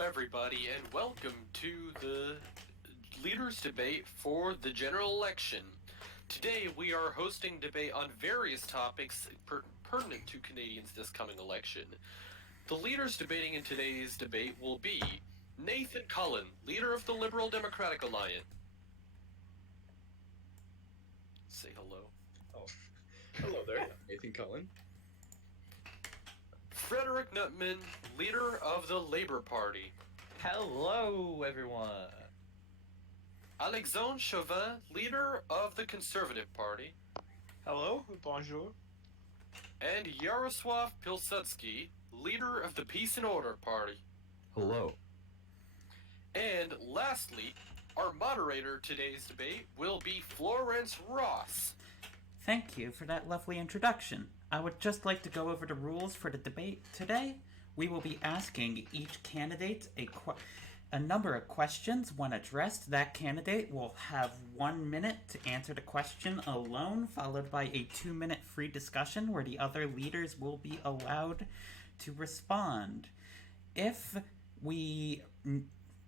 everybody, and welcome to the leaders' debate for the general election. Today, we are hosting debate on various topics pertinent to Canadians this coming election. The leaders debating in today's debate will be Nathan Cullen, leader of the Liberal Democratic Alliance. Say hello. Oh, hello there, Nathan Cullen. Frederick Nutman, leader of the Labour Party. Hello, everyone. Alexandre Chauvin, leader of the Conservative Party. Hello, bonjour. And Yaroslav Pilsudski, leader of the Peace and Order Party. Hello. And lastly, our moderator today's debate will be Florence Ross. Thank you for that lovely introduction. I would just like to go over the rules for the debate today. We will be asking each candidate a number of questions. When addressed, that candidate will have 1 minute to answer the question alone, followed by a 2-minute free discussion where the other leaders will be allowed to respond. If we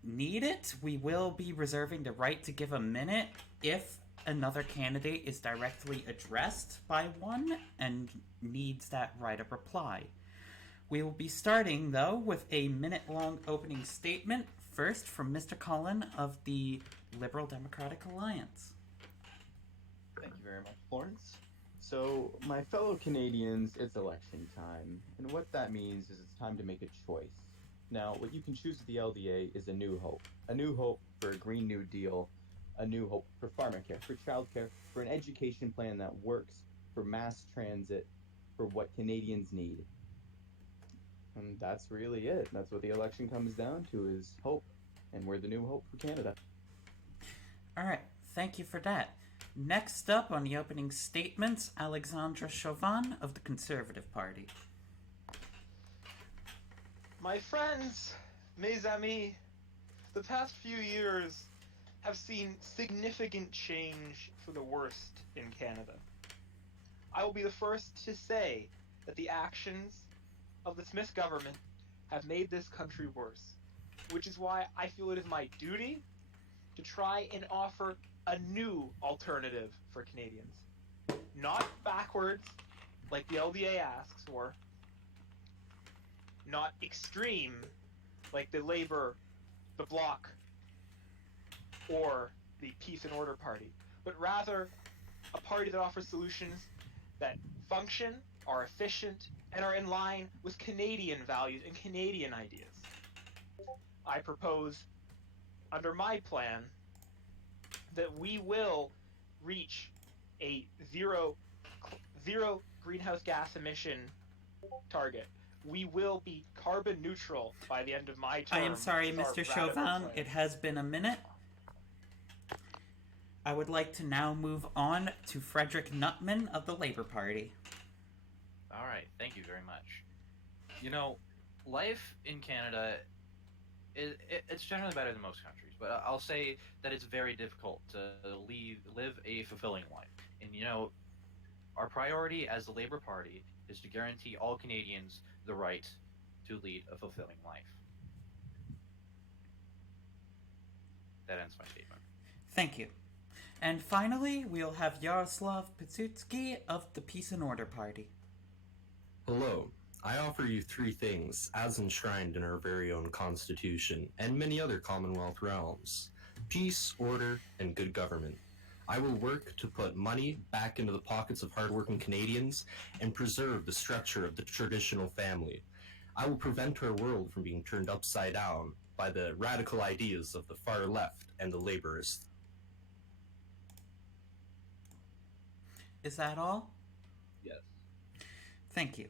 need it, we will be reserving the right to give a minute if another candidate is directly addressed by one and needs that right of reply. We will be starting, though, with a minute-long opening statement, first from Mr. Cullen of the Liberal Democratic Alliance. Thank you very much, Florence. So, my fellow Canadians, it's election time, and what that means is it's time to make a choice. Now, what you can choose with the LDA is a new hope for a Green New Deal, a new hope for pharmacare, for childcare, for an education plan that works, for mass transit, for what Canadians need. And that's really it. That's what the election comes down to, is hope. And we're the new hope for Canada. All right, thank you for that. Next up on the opening statements, Alexandre Chauvin of the Conservative Party. My friends, mes amis, the past few years have seen significant change for the worst in Canada. I will be the first to say that the actions of the Smith government have made this country worse, which is why I feel it is my duty to try and offer a new alternative for Canadians. Not backwards, like the LDA asks for, not extreme, like the Labour, the Bloc, or the Peace and Order Party, but rather a party that offers solutions that function, are efficient, and are in line with Canadian values and Canadian ideas. I propose, under my plan, that we will reach a zero greenhouse gas emission target. We will be carbon neutral by the end of my term. I am sorry, Mr. Chauvin, it has been a minute. I would like to now move on to Frederick Nutman of the Labour Party. All right, thank you very much. You know, life in Canada, it's generally better than most countries, but I'll say that it's very difficult to live a fulfilling life. And, you know, our priority as the Labour Party is to guarantee all Canadians the right to lead a fulfilling life. That ends my statement. Thank you. And finally, we'll have Yaroslav Pilsudski of the Peace and Order Party. Hello. I offer you 3 things, as enshrined in our very own Constitution and many other Commonwealth realms: peace, order, and good government. I will work to put money back into the pockets of hardworking Canadians and preserve the structure of the traditional family. I will prevent our world from being turned upside down by the radical ideas of the far left and the laborists. Is that all? Yes. Thank you.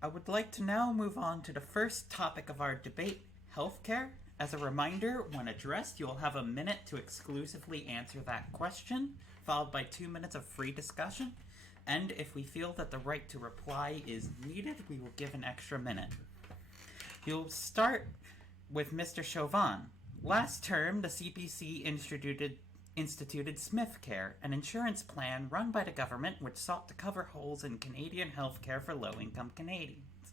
I would like to now move on to the first topic of our debate, healthcare. As a reminder, when addressed, you'll have a minute to exclusively answer that question, followed by 2 minutes of free discussion. And if we feel that the right to reply is needed, we will give an extra minute. You'll start with Mr. Chauvin. Last term, the CBC instituted SmithCare, an insurance plan run by the government which sought to cover holes in Canadian healthcare for low-income Canadians.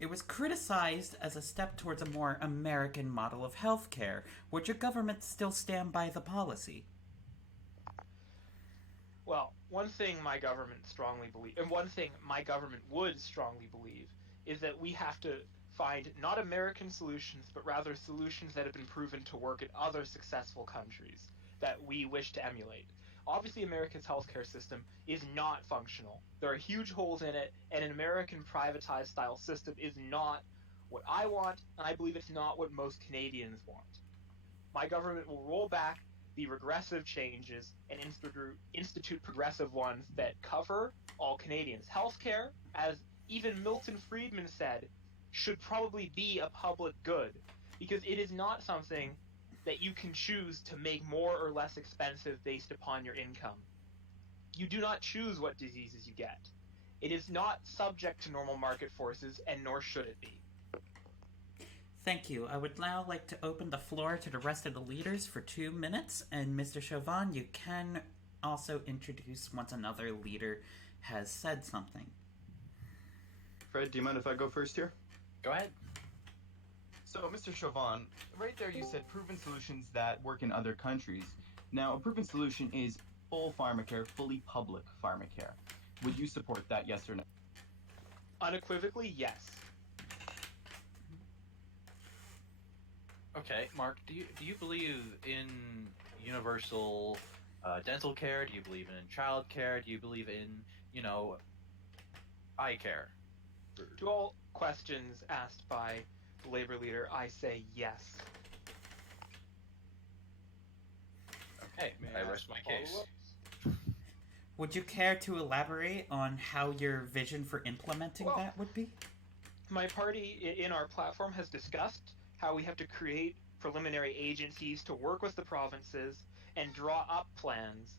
It was criticized as a step towards a more American model of healthcare. Would your government still stand by the policy? Well, one thing my government strongly believe, and one thing my government would strongly believe, is that we have to find not American solutions, but rather solutions that have been proven to work in other successful countries that we wish to emulate. Obviously, America's healthcare system is not functional. There are huge holes in it, and an American privatized style system is not what I want, and I believe it's not what most Canadians want. My government will roll back the regressive changes and institute progressive ones that cover all Canadians. Healthcare, as even Milton Friedman said, should probably be a public good because it is not something that you can choose to make more or less expensive based upon your income. You do not choose what diseases you get. It is not subject to normal market forces, and nor should it be. Thank you. I would now like to open the floor to the rest of the leaders for 2 minutes, and Mr. Chauvin, you can also introduce once another leader has said something. Fred, do you mind if I go first here? Go ahead. So, Mr. Chauvin, right there you said proven solutions that work in other countries. Now, a proven solution is full pharmacare, fully public pharmacare. Would you support that, yes or no? Unequivocally, yes. Okay, Mark, do you believe in universal dental care? Do you believe in child care? Do you believe in, eye care? To all questions asked by the labor leader, I say yes. Okay, May I I rest ask my a case. follow-up? Would you care to elaborate on how your vision for implementing Well, that would be? My party in our platform has discussed how we have to create preliminary agencies to work with the provinces and draw up plans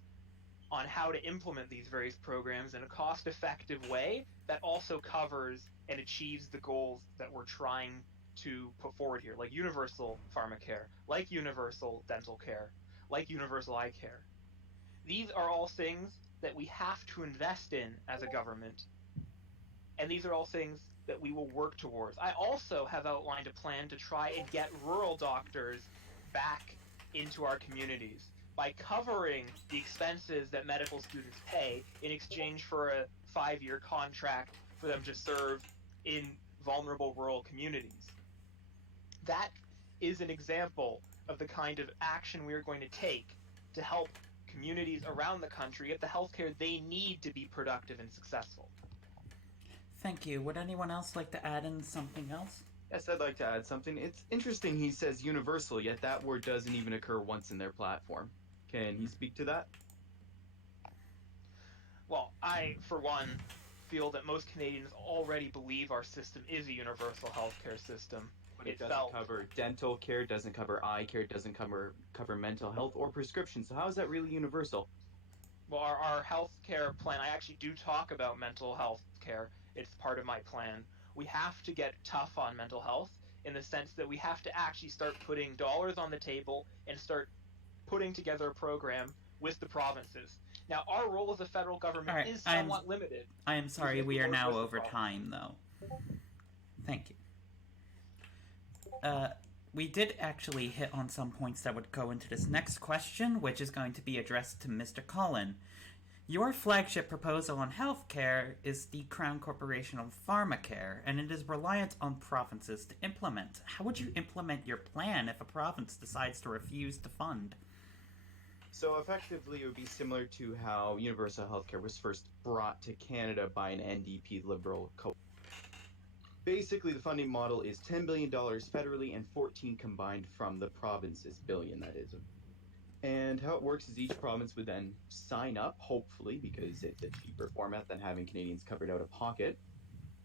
on how to implement these various programs in a cost-effective way that also covers and achieves the goals that we're trying to put forward here, like universal pharmacare, like universal dental care, like universal eye care. These are all things that we have to invest in as a government, and these are all things that we will work towards. I also have outlined a plan to try and get rural doctors back into our communities by covering the expenses that medical students pay in exchange for a 5-year contract for them to serve in vulnerable rural communities. That is an example of the kind of action we are going to take to help communities around the country get the healthcare they need to be productive and successful. Thank you. Would anyone else like to add in something else? Yes, I'd like to add something. It's interesting he says universal, yet that word doesn't even occur once in their platform. Can he speak to that? Well, I, for one, feel that most Canadians already believe our system is a universal healthcare system. But it doesn't cover dental care, doesn't cover eye care, doesn't cover mental health or prescription. So how is that really universal? Well, our healthcare plan, I actually do talk about mental health care. It's part of my plan. We have to get tough on mental health in the sense that we have to actually start putting dollars on the table and start putting together a program with the provinces. Now, our role as a federal government All right, is somewhat limited. I am sorry, have we to are work now with the over province. time, though. Thank you. We did actually hit on some points that would go into this next question, which is going to be addressed to Mr. Cullen. Your flagship proposal on healthcare is the Crown Corporation of Pharmacare, and it is reliant on provinces to implement. How would you implement your plan if a province decides to refuse to fund? So effectively, it would be similar to how universal healthcare was first brought to Canada by an NDP Liberal co. Basically, the funding model is $10 billion federally and 14 combined from the provinces, billion that is. And how it works is each province would then sign up, hopefully, because it's a cheaper format than having Canadians covered out of pocket.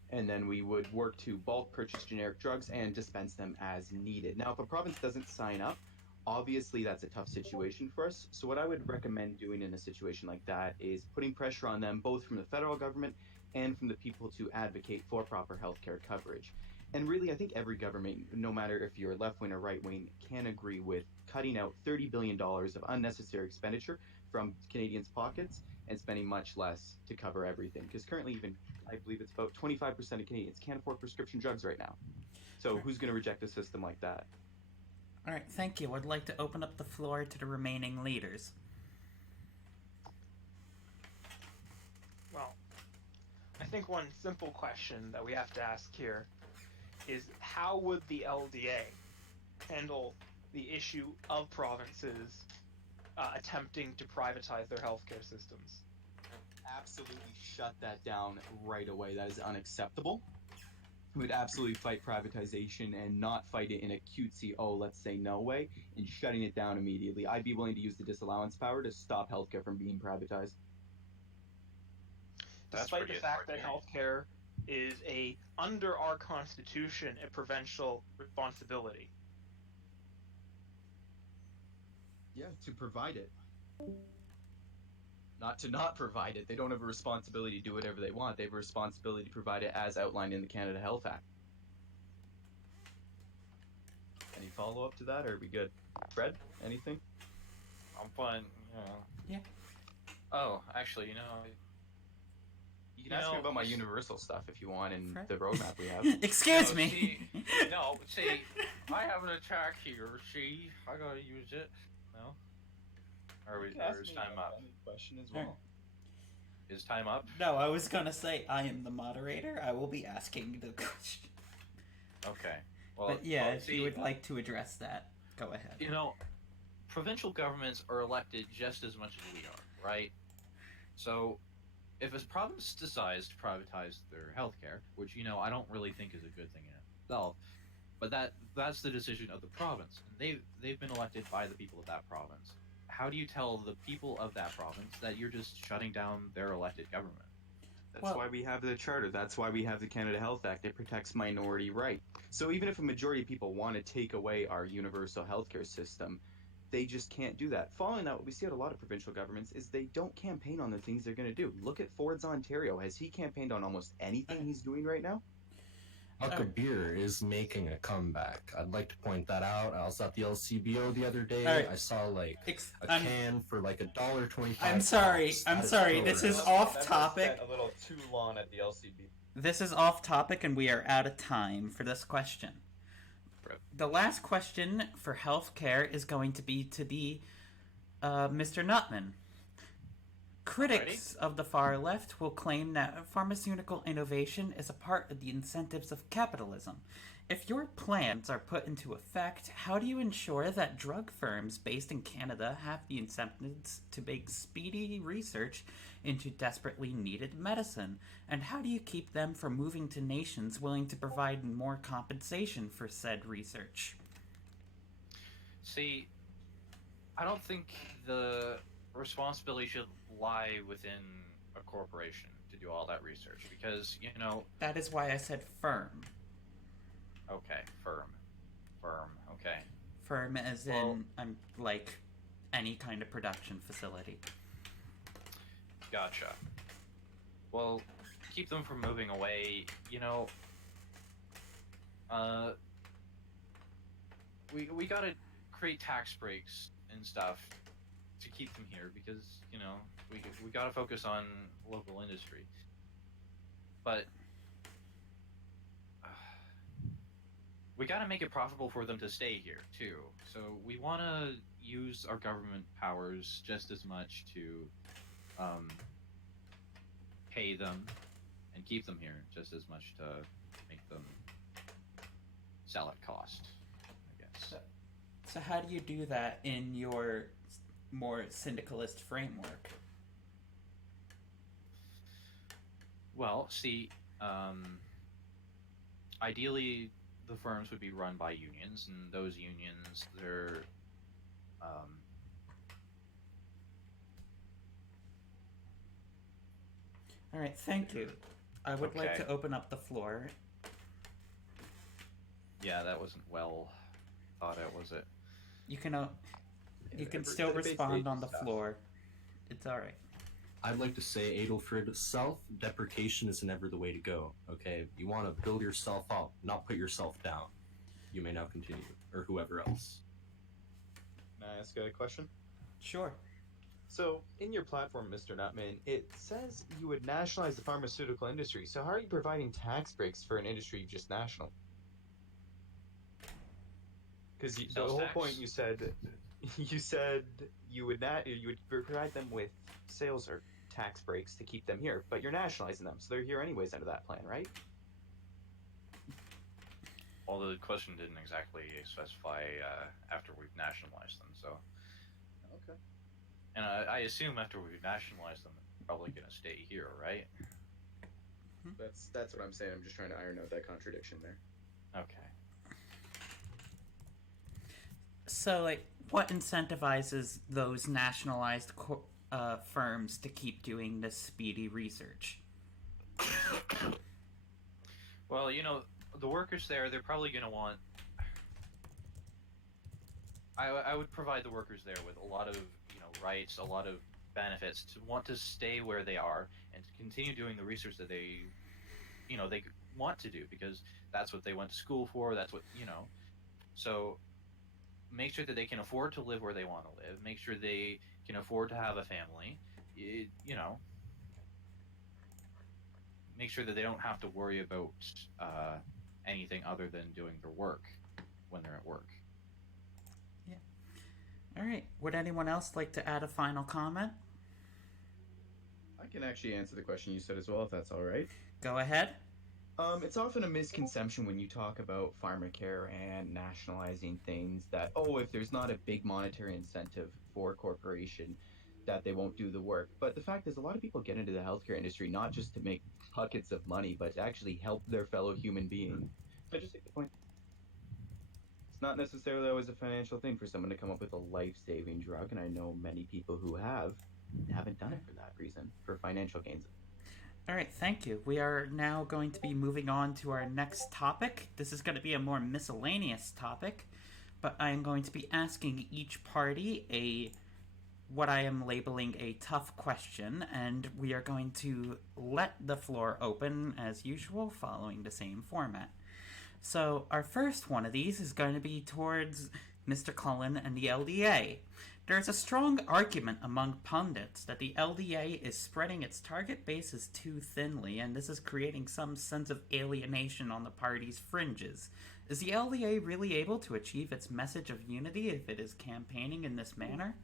And then we would work to bulk purchase generic drugs and dispense them as needed. Now, if a province doesn't sign up, obviously that's a tough situation for us. So what I would recommend doing in a situation like that is putting pressure on them, both from the federal government and from the people to advocate for proper healthcare coverage. And really, I think every government, no matter if you're left wing or right wing, can agree with cutting out $30 billion of unnecessary expenditure from Canadians' pockets and spending much less to cover everything. Because currently, even I believe it's about 25% of Canadians can't afford prescription drugs right now. So Sure. who's going to reject a system like that? All right, thank you. I'd like to open up the floor to the remaining leaders. Well, I think one simple question that we have to ask here is how would the LDA handle the issue of provinces attempting to privatize their healthcare systems? Absolutely shut that down right away. That is unacceptable. We would absolutely fight privatization and not fight it in a cutesy, oh, let's say no way, and shutting it down immediately. I'd be willing to use the disallowance power to stop healthcare from being privatized. That's Despite the pretty fact that authoritarian. healthcare is under our constitution, a provincial responsibility. Yeah, to provide it. Not to not provide it. They don't have a responsibility to do whatever they want. They have a responsibility to provide it as outlined in the Canada Health Act. Any follow-up to that, or are we good? Fred, anything? I'm fine, you know. Yeah. Oh, actually, You can ask me know, about my this- universal stuff if you want and Fred? the roadmap we have. Excuse No, me. see, I have an attack here. See, I gotta use it. No. Or is time up? Question as well. Is time up? No, I was gonna say I am the moderator. I will be asking the question. Okay. Well, But yeah, well, if you would like to address that, go ahead. Provincial governments are elected just as much as we are, right? So, if a province decides to privatize their healthcare, which I don't really think is a good thing in itself, but that's the decision of the province. They've been elected by the people of that province. How do you tell the people of that province that you're just shutting down their elected government? That's why we have the charter. That's why we have the Canada Health Act. It protects minority rights. So even if a majority of people want to take away our universal healthcare system, they just can't do that. Following that, what we see at a lot of provincial governments is they don't campaign on the things they're going to do. Look at Ford's Ontario. Has he campaigned on almost anything he's doing right now? Beer is making a comeback. I'd like to point that out. I was at the LCBO the other day. Alright. I saw like a I'm- can for like $1.25. I'm sorry. I'm sorry. This is off topic. A little too long at the LCB. This is off topic, and we are out of time for this question. Rip. The last question for healthcare is going to be to the Mr. Nutman. Critics of the far left will claim that pharmaceutical innovation is a part of the incentives of capitalism. If your plans are put into effect, how do you ensure that drug firms based in Canada have the incentives to make speedy research into desperately needed medicine? And how do you keep them from moving to nations willing to provide more compensation for said research? See, I don't think the responsibility should lie within a corporation to do all that research because, That is why I said firm. okay, firm, okay. Firm as Well- in, like any kind of production facility. Gotcha. Well, keep them from moving away, we gotta create tax breaks and stuff to keep them here because, we gotta focus on local industry. But we gotta make it profitable for them to stay here too. So we wanna use our government powers just as much to pay them and keep them here just as much to make them sell at cost, I guess. So how do you do that in your more syndicalist framework? Well, see, ideally the firms would be run by unions, and those unions, they're All right, thank you. I would like Okay. to open up the floor. yeah, that wasn't well thought out, was it? You can still Debate's respond on the stuff. floor. It's all right. I'd like to say, Adelfrid, self-deprecation is never the way to go, okay? You want to build yourself up, not put yourself down. You may now continue, or whoever else. Can I ask a question? Sure. So, in your platform, Mr. Nutman, it says you would nationalize the pharmaceutical industry. So, how are you providing tax breaks for an industry you've just national? Because the Sales whole tax? point you said, you said you would provide them with sales or tax breaks to keep them here, but you're nationalizing them, so they're here anyways under that plan, right? Well, the question didn't exactly specify after we've nationalized them, so. Okay. And I assume after we've nationalized them, they're probably going to stay here, right? That's what I'm saying. I'm just trying to iron out that contradiction there. Okay. So, like, what incentivizes those nationalized firms to keep doing this speedy research? Well, the workers there, they're probably going to want. I would provide the workers there with a lot of rights, a lot of benefits to want to stay where they are and to continue doing the research that they want to do because that's what they went to school for. That's what So make sure that they can afford to live where they want to live. Make sure they can afford to have a family. Make sure that they don't have to worry about anything other than doing their work when they're at work. All right. Would anyone else like to add a final comment? I can actually answer the question you said as well, if that's all right. Go ahead. It's often a misconception when you talk about pharmacare and nationalizing things that, if there's not a big monetary incentive for a corporation, that they won't do the work. But the fact is, a lot of people get into the healthcare industry not just to make buckets of money, but to actually help their fellow human being. So I just take the point. It's not necessarily always a financial thing for someone to come up with a life-saving drug, and I know many people who haven't done it for that reason, for financial gains. All right, thank you. We are now going to be moving on to our next topic. This is going to be a more miscellaneous topic, but I am going to be asking each party what I am labeling a tough question, and we are going to let the floor open as usual, following the same format. So our first one of these is going to be towards Mr. Cullen and the LDA. There's a strong argument among pundits that the LDA is spreading its target bases too thinly, and this is creating some sense of alienation on the party's fringes. Is the LDA really able to achieve its message of unity if it is campaigning in this manner?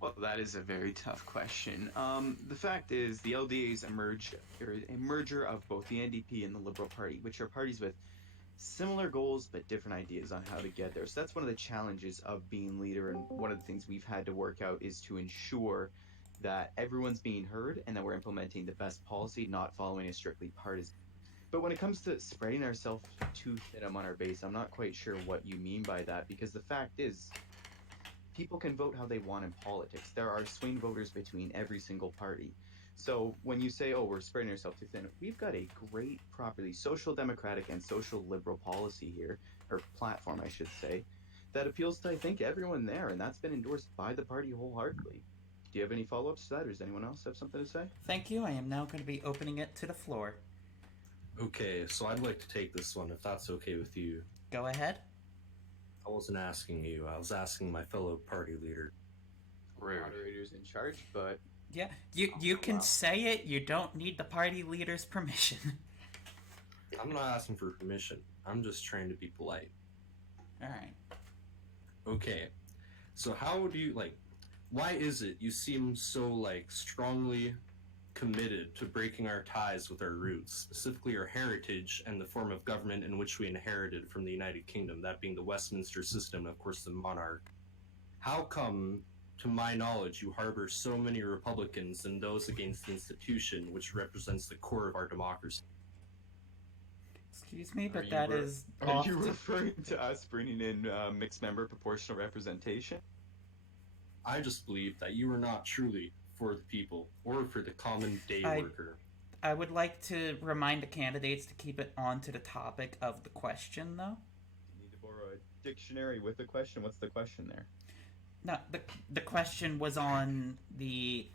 Well, that is a very tough question. The fact is, the LDA is a merger of both the NDP and the Liberal Party, which are parties with similar goals but different ideas on how to get there. So that's one of the challenges of being leader, and one of the things we've had to work out is to ensure that everyone's being heard and that we're implementing the best policy, not following a strictly partisan. But when it comes to spreading ourselves too thin among our base, I'm not quite sure what you mean by that, because the fact is, people can vote how they want in politics. There are swing voters between every single party. So when you say, we're spreading ourselves too thin, we've got a great, properly social democratic and social liberal policy here, or platform, I should say, that appeals to, I think, everyone there, and that's been endorsed by the party wholeheartedly. Do you have any follow-ups to that, or does anyone else have something to say? Thank you. I am now going to be opening it to the floor. Okay, so I'd like to take this one, if that's okay with you. Go ahead. I wasn't asking you, I was asking my fellow party leader. Rude. Moderator's in charge, but... Yeah, you can say it. You don't need the party leader's permission. I'm not asking for permission. I'm just trying to be polite. All right. Okay, so how do you, why is it you seem so, strongly committed to breaking our ties with our roots, specifically our heritage and the form of government in which we inherited from the United Kingdom, that being the Westminster system, and of course the monarch? How come, to my knowledge, you harbor so many Republicans and those against the institution which represents the core of our democracy? Excuse me, but Are you referring to us bringing in mixed member proportional representation? I just believe that you are not truly for the people or for the common day worker. I would like to remind the candidates to keep it on to the topic of the question, though. You need to borrow a dictionary with the question. What's the question there? No, the question was on the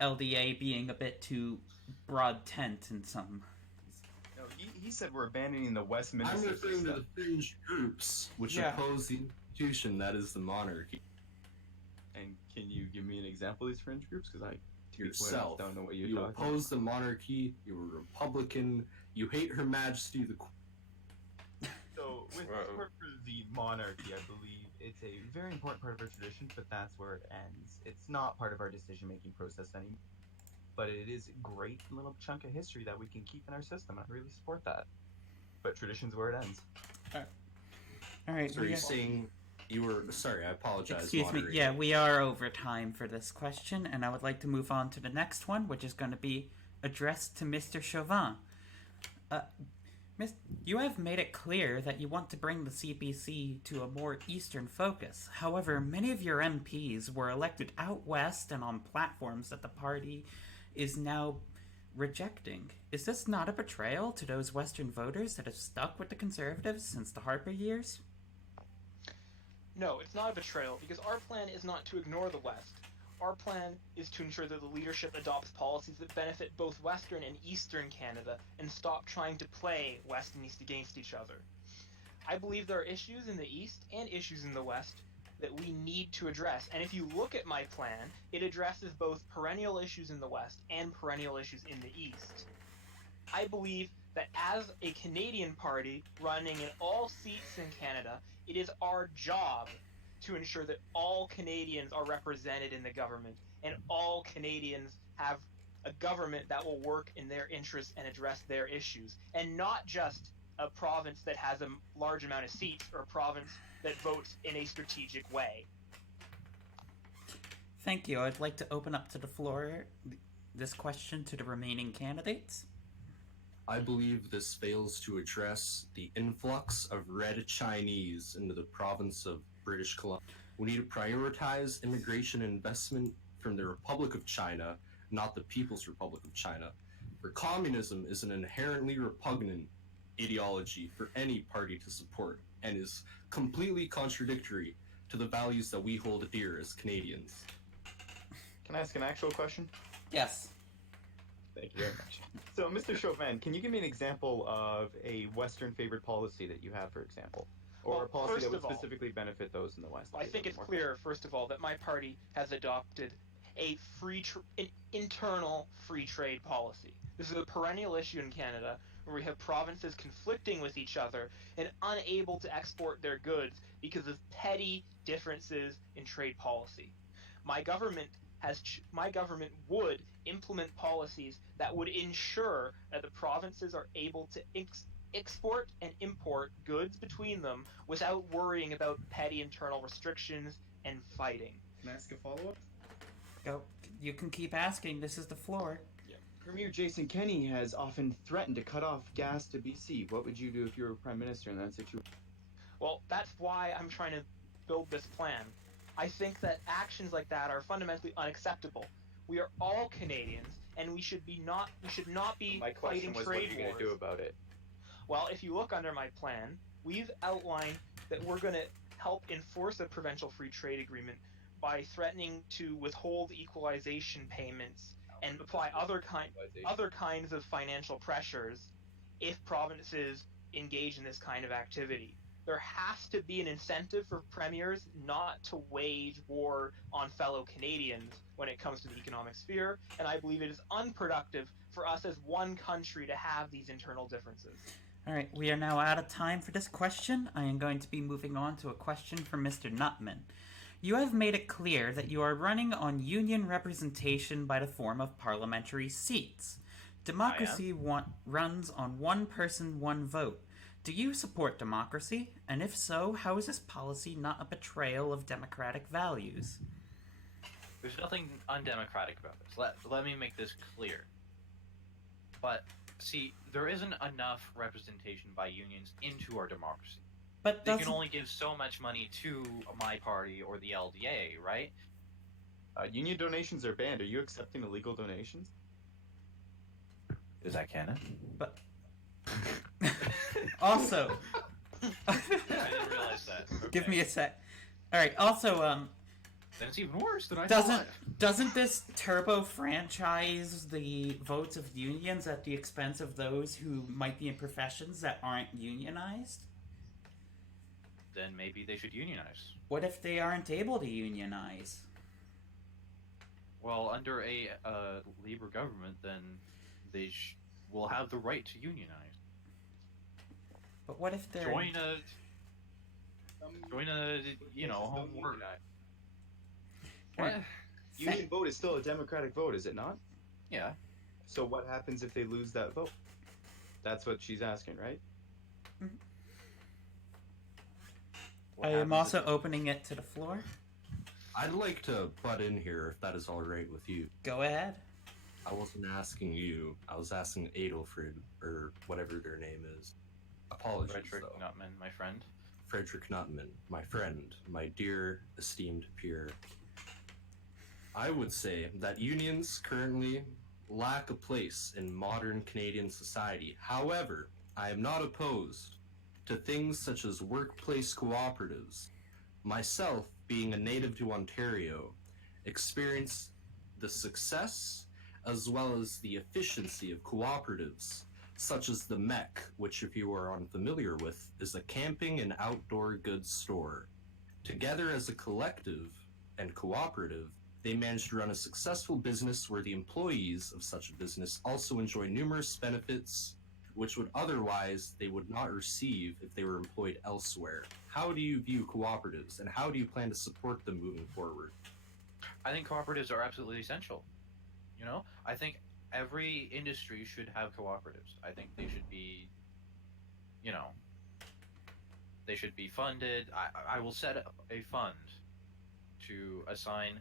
LDA being a bit too broad tent in some. No, he said we're abandoning the Westminster I'm referring system. to the fringe groups which Yeah. oppose the institution that is the monarchy. And can you give me an example of these fringe groups? Because I, to be quite honest, Yourself. don't know what you're You talking oppose the monarchy. You're a Republican. You hate Her Majesty the Queen. So, with support for the monarchy, I believe it's a very important part of our tradition, but that's where it ends. It's not part of our decision-making process anymore. But it is a great little chunk of history that we can keep in our system. I really support that. But tradition's where it ends. All right. So you're saying you were... Sorry, I apologize, Excuse me. moderator. Yeah, we are over time for this question, and I would like to move on to the next one, which is going to be addressed to Mr. Chauvin. You have made it clear that you want to bring the CBC to a more eastern focus. However, many of your MPs were elected out west and on platforms that the party is now rejecting. Is this not a betrayal to those western voters that have stuck with the Conservatives since the Harper years? No, it's not a betrayal, because our plan is not to ignore the West. Our plan is to ensure that the leadership adopts policies that benefit both Western and Eastern Canada and stop trying to play West and East against each other. I believe there are issues in the East and issues in the West that we need to address. And if you look at my plan, it addresses both perennial issues in the West and perennial issues in the East. I believe that as a Canadian party running in all seats in Canada, it is our job to ensure that all Canadians are represented in the government and all Canadians have a government that will work in their interests and address their issues, and not just a province that has a large amount of seats or a province that votes in a strategic way. Thank you. I'd like to open up to the floor this question to the remaining candidates. I believe this fails to address the influx of red Chinese into the province of British Columbia. We need to prioritize immigration and investment from the Republic of China, not the People's Republic of China. For communism is an inherently repugnant ideology for any party to support and is completely contradictory to the values that we hold dear as Canadians. Can I ask an actual question? Yes. Thank you very much. So, Mr. Chauvin, can you give me an example of a Western favored policy that you have, for example? Or a policy that would specifically benefit those in the West? I think it's clear, first of all, that my party has adopted an internal free trade policy. This is a perennial issue in Canada where we have provinces conflicting with each other and unable to export their goods because of petty differences in trade policy. My government would implement policies that would ensure that the provinces are able to export and import goods between them without worrying about petty internal restrictions and fighting. Can I ask a follow-up? Go. You can keep asking. This is the floor. Premier Jason Kenney has often threatened to cut off gas to BC. What would you do if you were Prime Minister in that situation? Well, that's why I'm trying to build this plan. I think that actions like that are fundamentally unacceptable. We are all Canadians, and we should not be My question fighting was, trade what are you going wars. to do about it? Well, if you look under my plan, we've outlined that we're going to help enforce a provincial free trade agreement by threatening to withhold equalization payments and apply other kinds of financial pressures if provinces engage in this kind of activity. There has to be an incentive for premiers not to wage war on fellow Canadians when it comes to the economic sphere, and I believe it is unproductive for us as one country to have these internal differences. All right, we are now out of time for this question. I am going to be moving on to a question from Mr. Nutman. You have made it clear that you are running on union representation by the form of parliamentary seats. Democracy runs on one person, one vote. Do you support democracy? And if so, how is this policy not a betrayal of democratic values? There's nothing undemocratic about this. Let me make this clear. But, see, there isn't enough representation by unions into our democracy. But they can only give so much money to my party or the LDA, right? Union donations are banned. Are you accepting illegal donations? Is that canon? But also, I didn't realize that. Okay. Give me a sec. All right. Also, then it's even worse than I thought. Doesn't this turbo franchise the votes of unions at the expense of those who might be in professions that aren't unionized? Then maybe they should unionize. What if they aren't able to unionize? Well, under a labor government, then they will have the right to unionize. But what if they're Join a Places home don't work. unionize. What? Union vote is still a democratic vote, is it not? Yeah. So what happens if they lose that vote? That's what she's asking, right? What I am happens also if- opening it to the floor. I'd like to butt in here if that is all right with you. Go ahead. I wasn't asking you. I was asking Adelfrid, or whatever their name is. Apologies, Frederick though. Nutman, my friend. Frederick Nutman, my friend, my dear, esteemed peer. I would say that unions currently lack a place in modern Canadian society. However, I am not opposed to things such as workplace cooperatives. Myself, being a native to Ontario, experienced the success as well as the efficiency of cooperatives, such as the MEC, which, if you are unfamiliar with, is a camping and outdoor goods store. Together as a collective and cooperative, they managed to run a successful business where the employees of such a business also enjoy numerous benefits which would otherwise they would not receive if they were employed elsewhere. How do you view cooperatives, and how do you plan to support them moving forward? I think cooperatives are absolutely essential. I think every industry should have cooperatives. I think they should be, they should be funded. I will set up a fund to assign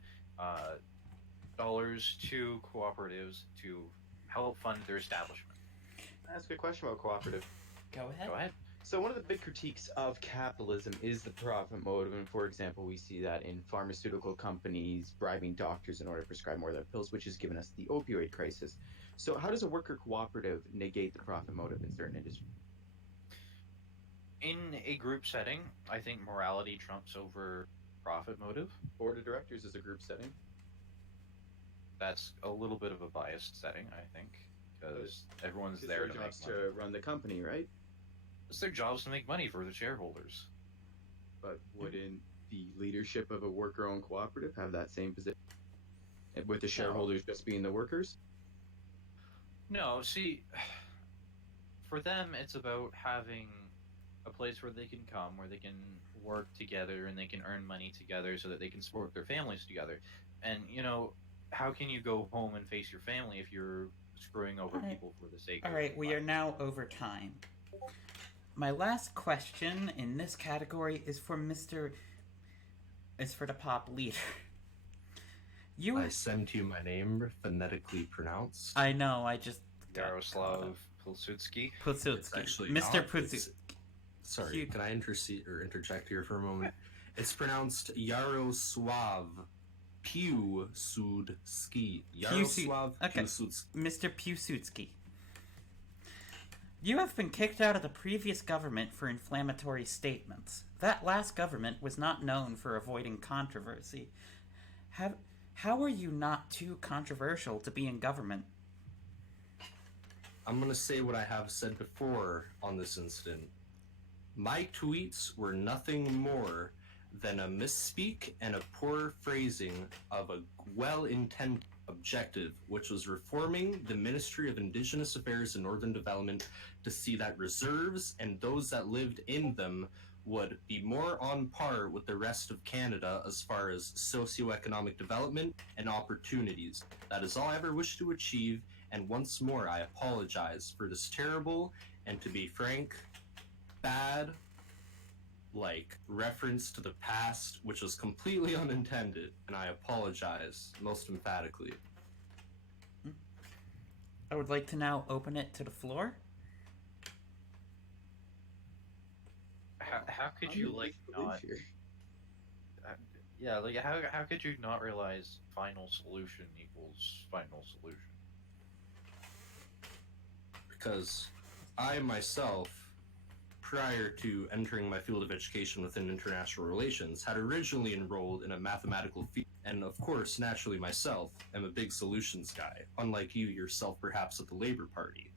dollars to cooperatives to help fund their establishment. Can I ask a question about cooperative? Go ahead. Go ahead. So one of the big critiques of capitalism is the profit motive, and for example, we see that in pharmaceutical companies bribing doctors in order to prescribe more of their pills, which has given us the opioid crisis. So how does a worker cooperative negate the profit motive in certain industries? In a group setting, I think morality trumps over profit motive. Board of directors is a group setting. That's a little bit of a biased setting, I think, because everyone's It's there their to make jobs money. to run the company, right? It's their jobs to make money for the shareholders. But wouldn't the leadership of a worker-owned cooperative have that same position? And with the shareholders just being the workers? No, see, for them, it's about having a place where they can come, where they can work together and they can earn money together so that they can support their families together. And, how can you go home and face your family if you're screwing over Alright. people for the sake All of right, we money? are now over time. My last question in this category is for the pop leader. I send you my name phonetically pronounced. I know. I just got caught Yaroslav up. Pilsudski. It's Pilsudski. actually Mr. not. Pilsudski. Sorry, You- can I interject here for a moment? It's pronounced Yaroslav Piłsudski. Yaroslav okay. Piłsudski. Mr. Piłsudski. You have been kicked out of the previous government for inflammatory statements. That last government was not known for avoiding controversy. How are you not too controversial to be in government? I'm gonna say what I have said before on this incident. My tweets were nothing more than a misspeak and a poor phrasing of a well-intended objective, which was reforming the Ministry of Indigenous Affairs and Northern Development to see that reserves and those that lived in them would be more on par with the rest of Canada as far as socioeconomic development and opportunities. That is all I ever wished to achieve, and once more I apologize for this terrible and, to be frank, bad reference to the past, which was completely unintended, and I apologize most emphatically. I would like to now open it to the floor. How could you not? Yeah, how could you not realize final solution equals final solution? Because I myself, prior to entering my field of education within international relations, had originally enrolled in a mathematical field, and of course, naturally myself, am a big solutions guy, unlike you yourself perhaps at the Labour Party.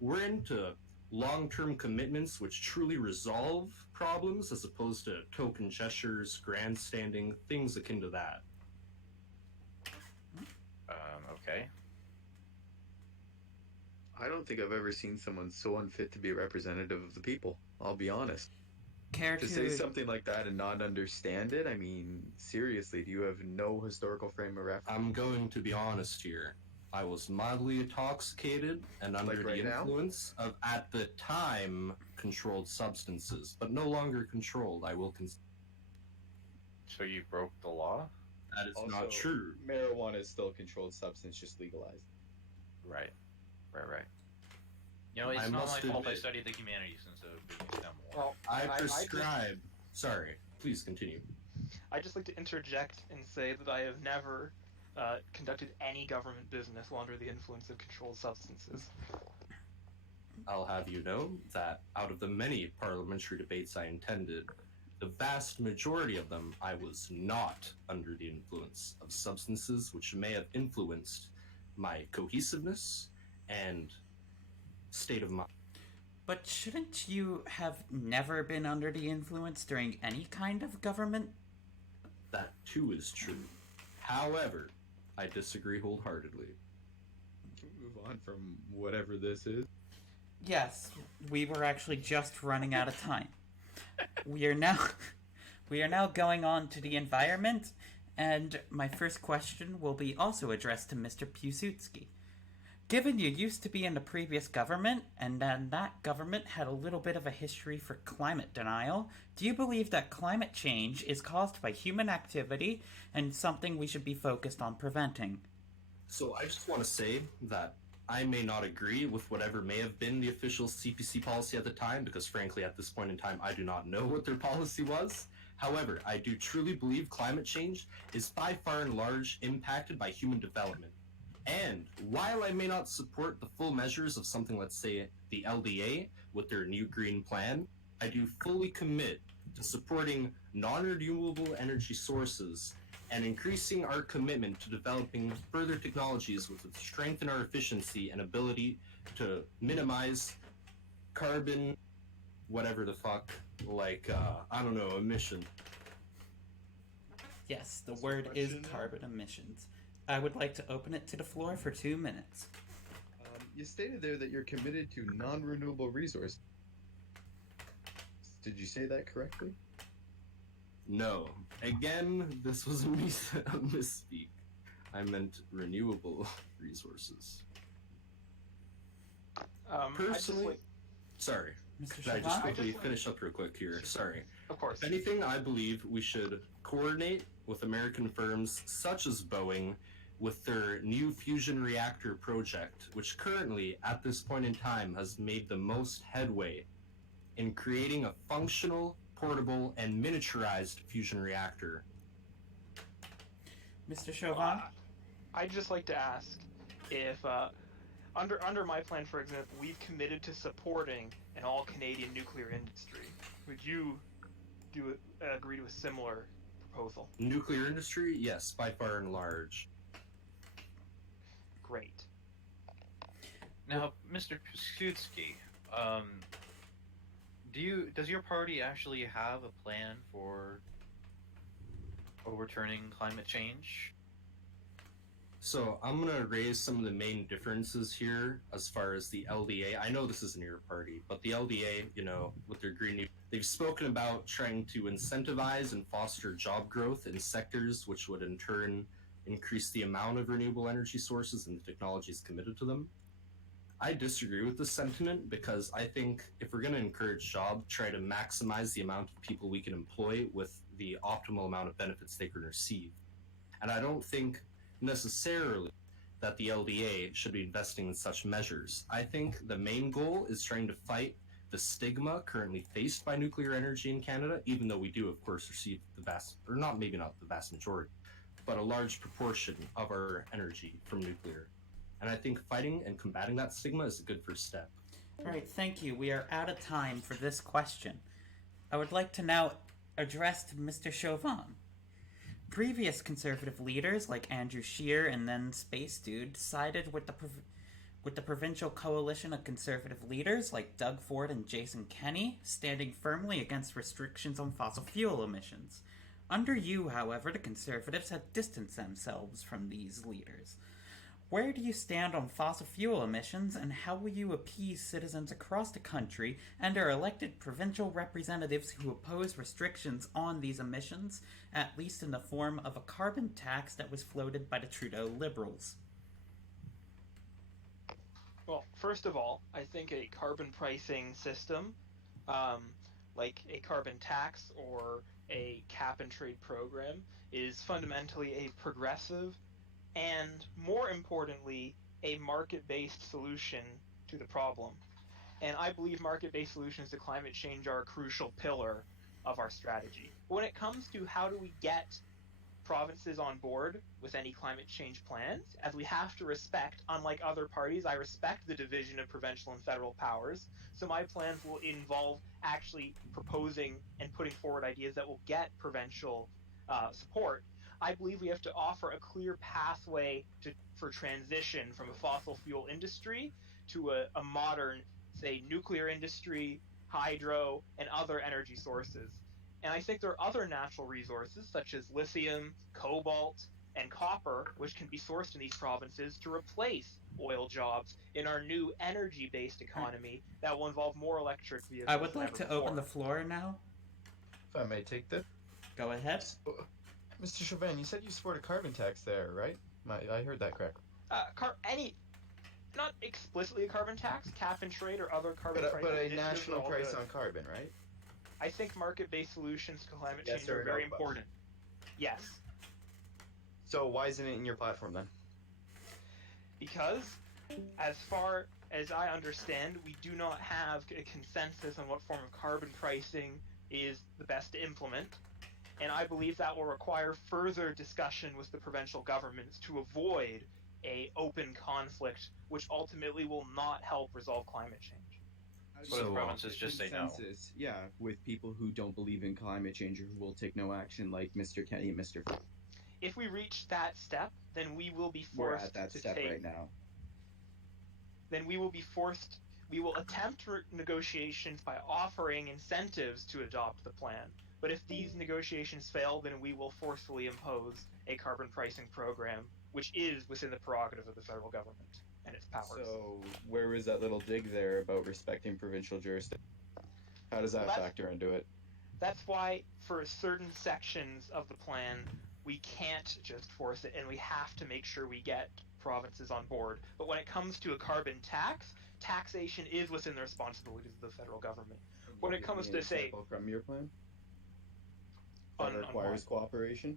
We're into long-term commitments which truly resolve problems as opposed to token gestures, grandstanding, things akin to that. Okay. I don't think I've ever seen someone so unfit to be a representative of the people. I'll be honest. Care To say something like that and not understand it, I mean, seriously, do you have no historical frame of reference? I'm going to be honest here. I was mildly intoxicated and under Like the right now? influence of, at the time, controlled substances, but no longer controlled. I will So you broke the law? that is Also, not true. marijuana is still a controlled substance, just legalized. Right. Right. You know, it's I not must my fault I admit- studied the humanities instead of being STEM. Well, I I prescribe. Sorry, please continue. I just like to interject and say that I have never conducted any government business while under the influence of controlled substances. I'll have you know that out of the many parliamentary debates I attended, the vast majority of them I was not under the influence of substances which may have influenced my cohesiveness and state of mind. But shouldn't you have never been under the influence during any kind of government? That too is true. However, I disagree wholeheartedly. Can we move on from whatever this is? Yes, we were actually just running out of time. We are now going on to the environment, and my first question will be also addressed to Mr. Piłsudski. Given you used to be in the previous government, and then that government had a little bit of a history for climate denial, do you believe that climate change is caused by human activity and something we should be focused on preventing? So I just want to say that I may not agree with whatever may have been the official CPC policy at the time, because frankly, at this point in time, I do not know what their policy was. However, I do truly believe climate change is by far and large impacted by human development. And while I may not support the full measures of something, let's say, the LDA with their new green plan, I do fully commit to supporting non-renewable energy sources and increasing our commitment to developing further technologies which would strengthen our efficiency and ability to minimize carbon, whatever the fuck, emission. Yes, the What's the word is question now? carbon emissions. I would like to open it to the floor for 2 minutes. You stated there that you're committed to non-renewable resources. Did you say that correctly? No. Again, this was a misspeak. I meant renewable resources. Personally, sorry. Mr. Can I just Chauvin? quickly finish up real quick here? Sorry. Of course. If anything, I believe we should coordinate with American firms such as Boeing with their new fusion reactor project, which currently, at this point in time, has made the most headway in creating a functional, portable, and miniaturized fusion reactor. Mr. Chauvin? I'd just like to ask if, under my plan, for example, we've committed to supporting an all-Canadian nuclear industry. Would you agree to a similar proposal? Nuclear industry? Yes, by far and large. Great. Now, Mr. Piłsudski, does your party actually have a plan for overturning climate change? So I'm gonna raise some of the main differences here as far as the LDA. I know this isn't your party, but the LDA, with their Green New, they've spoken about trying to incentivize and foster job growth in sectors which would in turn increase the amount of renewable energy sources and the technologies committed to them. I disagree with this sentiment because I think if we're going to encourage jobs, try to maximize the amount of people we can employ with the optimal amount of benefits they can receive. And I don't think necessarily that the LDA should be investing in such measures. I think the main goal is trying to fight the stigma currently faced by nuclear energy in Canada, even though we do, of course, receive maybe not the vast majority, but a large proportion of our energy from nuclear. And I think fighting and combating that stigma is a good first step. All right, thank you. We are out of time for this question. I would like to now address to Mr. Chauvin. Previous conservative leaders like Andrew Scheer and then Space Dude sided with the provincial coalition of conservative leaders like Doug Ford and Jason Kenney, standing firmly against restrictions on fossil fuel emissions. Under you, however, the conservatives have distanced themselves from these leaders. Where do you stand on fossil fuel emissions, and how will you appease citizens across the country and our elected provincial representatives who oppose restrictions on these emissions, at least in the form of a carbon tax that was floated by the Trudeau Liberals? Well, first of all, I think a carbon pricing system, like a carbon tax or a cap and trade program, is fundamentally a progressive and, more importantly, a market-based solution to the problem. And I believe market-based solutions to climate change are a crucial pillar of our strategy. But when it comes to how do we get provinces on board with any climate change plans, as we have to respect, unlike other parties, I respect the division of provincial and federal powers, so my plans will involve actually proposing and putting forward ideas that will get provincial support. I believe we have to offer a clear pathway for transition from a fossil fuel industry to a modern, say, nuclear industry, hydro, and other energy sources. And I think there are other natural resources, such as lithium, cobalt, and copper, which can be sourced in these provinces to replace oil jobs in our new energy-based economy that will involve more electric vehicles I would than like ever to before. open the floor now. If I may take that. Go ahead. So, Mr. Chauvin, you said you support a carbon tax there, right? I heard that correct. Not explicitly a carbon tax, cap and trade or other carbon But pricing a initiatives are national all price good. on carbon, right? I think market-based solutions to climate Yes change or are no very question. important. Yes, So why isn't it in your platform then? because as far as I understand, we do not have a consensus on what form of carbon pricing is the best to implement, and I believe that will require further discussion with the provincial governments to avoid a open conflict, which ultimately will not help resolve climate change. So the provinces just say no. Consensus, yeah, with people who don't believe in climate change or who will take no action, like Mr. Kenny and Mr. If we reach that step, then we will be We're forced at that to step take. right now. Then we will be forced. We will attempt negotiations by offering incentives to adopt the plan. But if these negotiations fail, then we will forcefully impose a carbon pricing program, which is within the prerogative of the federal government and its powers. So where was that little dig there about respecting provincial jurisdiction? How does that Well, factor into it? That's why, for certain sections of the plan, we can't just force it, and we have to make sure we get provinces on board. But when it comes to a carbon tax, taxation is within the responsibilities of the federal government. Can you When it give comes me to, an say, example from your plan on that requires cooperation.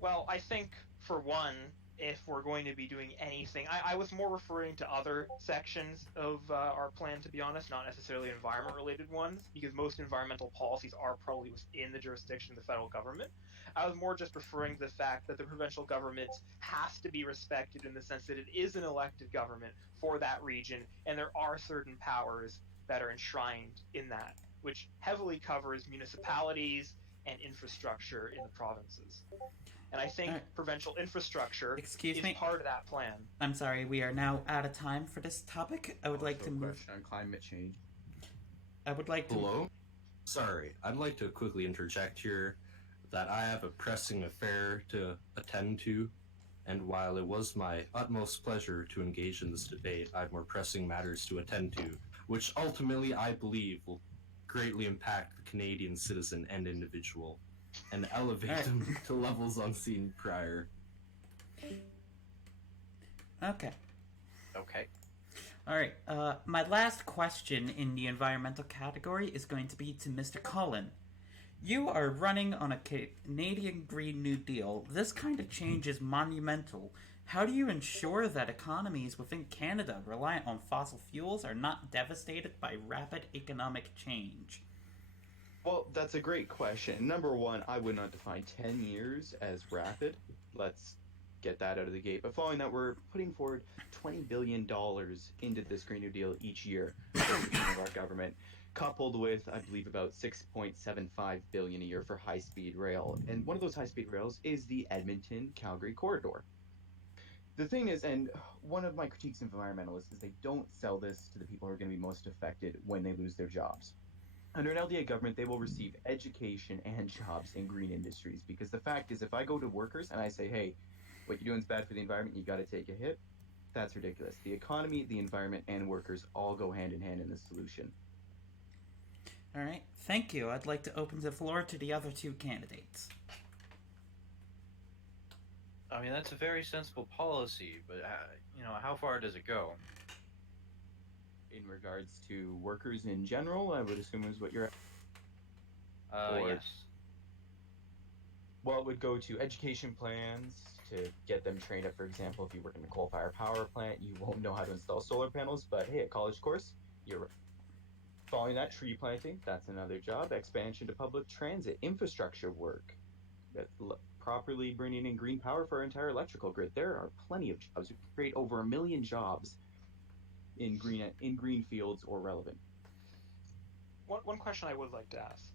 well, I think, for one, if we're going to be doing anything, I was more referring to other sections of our plan, to be honest, not necessarily environment-related ones, because most environmental policies are probably within the jurisdiction of the federal government. I was more just referring to the fact that the provincial government has to be respected in the sense that it is an elected government for that region, and there are certain powers that are enshrined in that, which heavily covers municipalities and infrastructure in the provinces. And I think Alright. provincial infrastructure Excuse is me. part of that plan. I'm sorry, we are now out of time for this topic. I would like to Also a move. question on climate change. I would like to. Hello? Sorry, I'd like to quickly interject here that I have a pressing affair to attend to, and while it was my utmost pleasure to engage in this debate, I have more pressing matters to attend to, which ultimately I believe will greatly impact the Canadian citizen and individual, and elevate Alright. them to levels unseen prior. Okay. Okay. All right. My last question in the environmental category is going to be to Mr. Cullen. You are running on a Canadian Green New Deal. This kind of change is monumental. How do you ensure that economies within Canada reliant on fossil fuels are not devastated by rapid economic change? Well, that's a great question. Number one, I would not define 10 years as rapid. Let's get that out of the gate. But following that, we're putting forward $20 billion into this Green New Deal each year of our government, coupled with, I believe, about $6.75 billion a year for high-speed rail. And one of those high-speed rails is the Edmonton-Calgary corridor. The thing is, and one of my critiques of environmentalists is they don't sell this to the people who are going to be most affected when they lose their jobs. Under an LDA government, they will receive education and jobs in green industries, because the fact is, if I go to workers and I say, hey, What you're doing is bad for the environment, you got to take a hit. That's ridiculous. The economy, the environment, and workers all go hand in hand in this solution. All right, thank you. I'd like to open the floor to the other two candidates. I mean, that's a very sensible policy, but how far does it go? In regards to workers in general, I would assume is what you're. Or- Yes. Well, it would go to education plans to get them trained up. For example, if you work in a coal-fired power plant, you won't know how to install solar panels, but hey, a college course, you're following that. Tree planting, that's another job. Expansion to public transit, infrastructure work, properly bringing in green power for our entire electrical grid. There are plenty of jobs. We create over 1 million jobs in green fields or relevant. One question I would like to ask.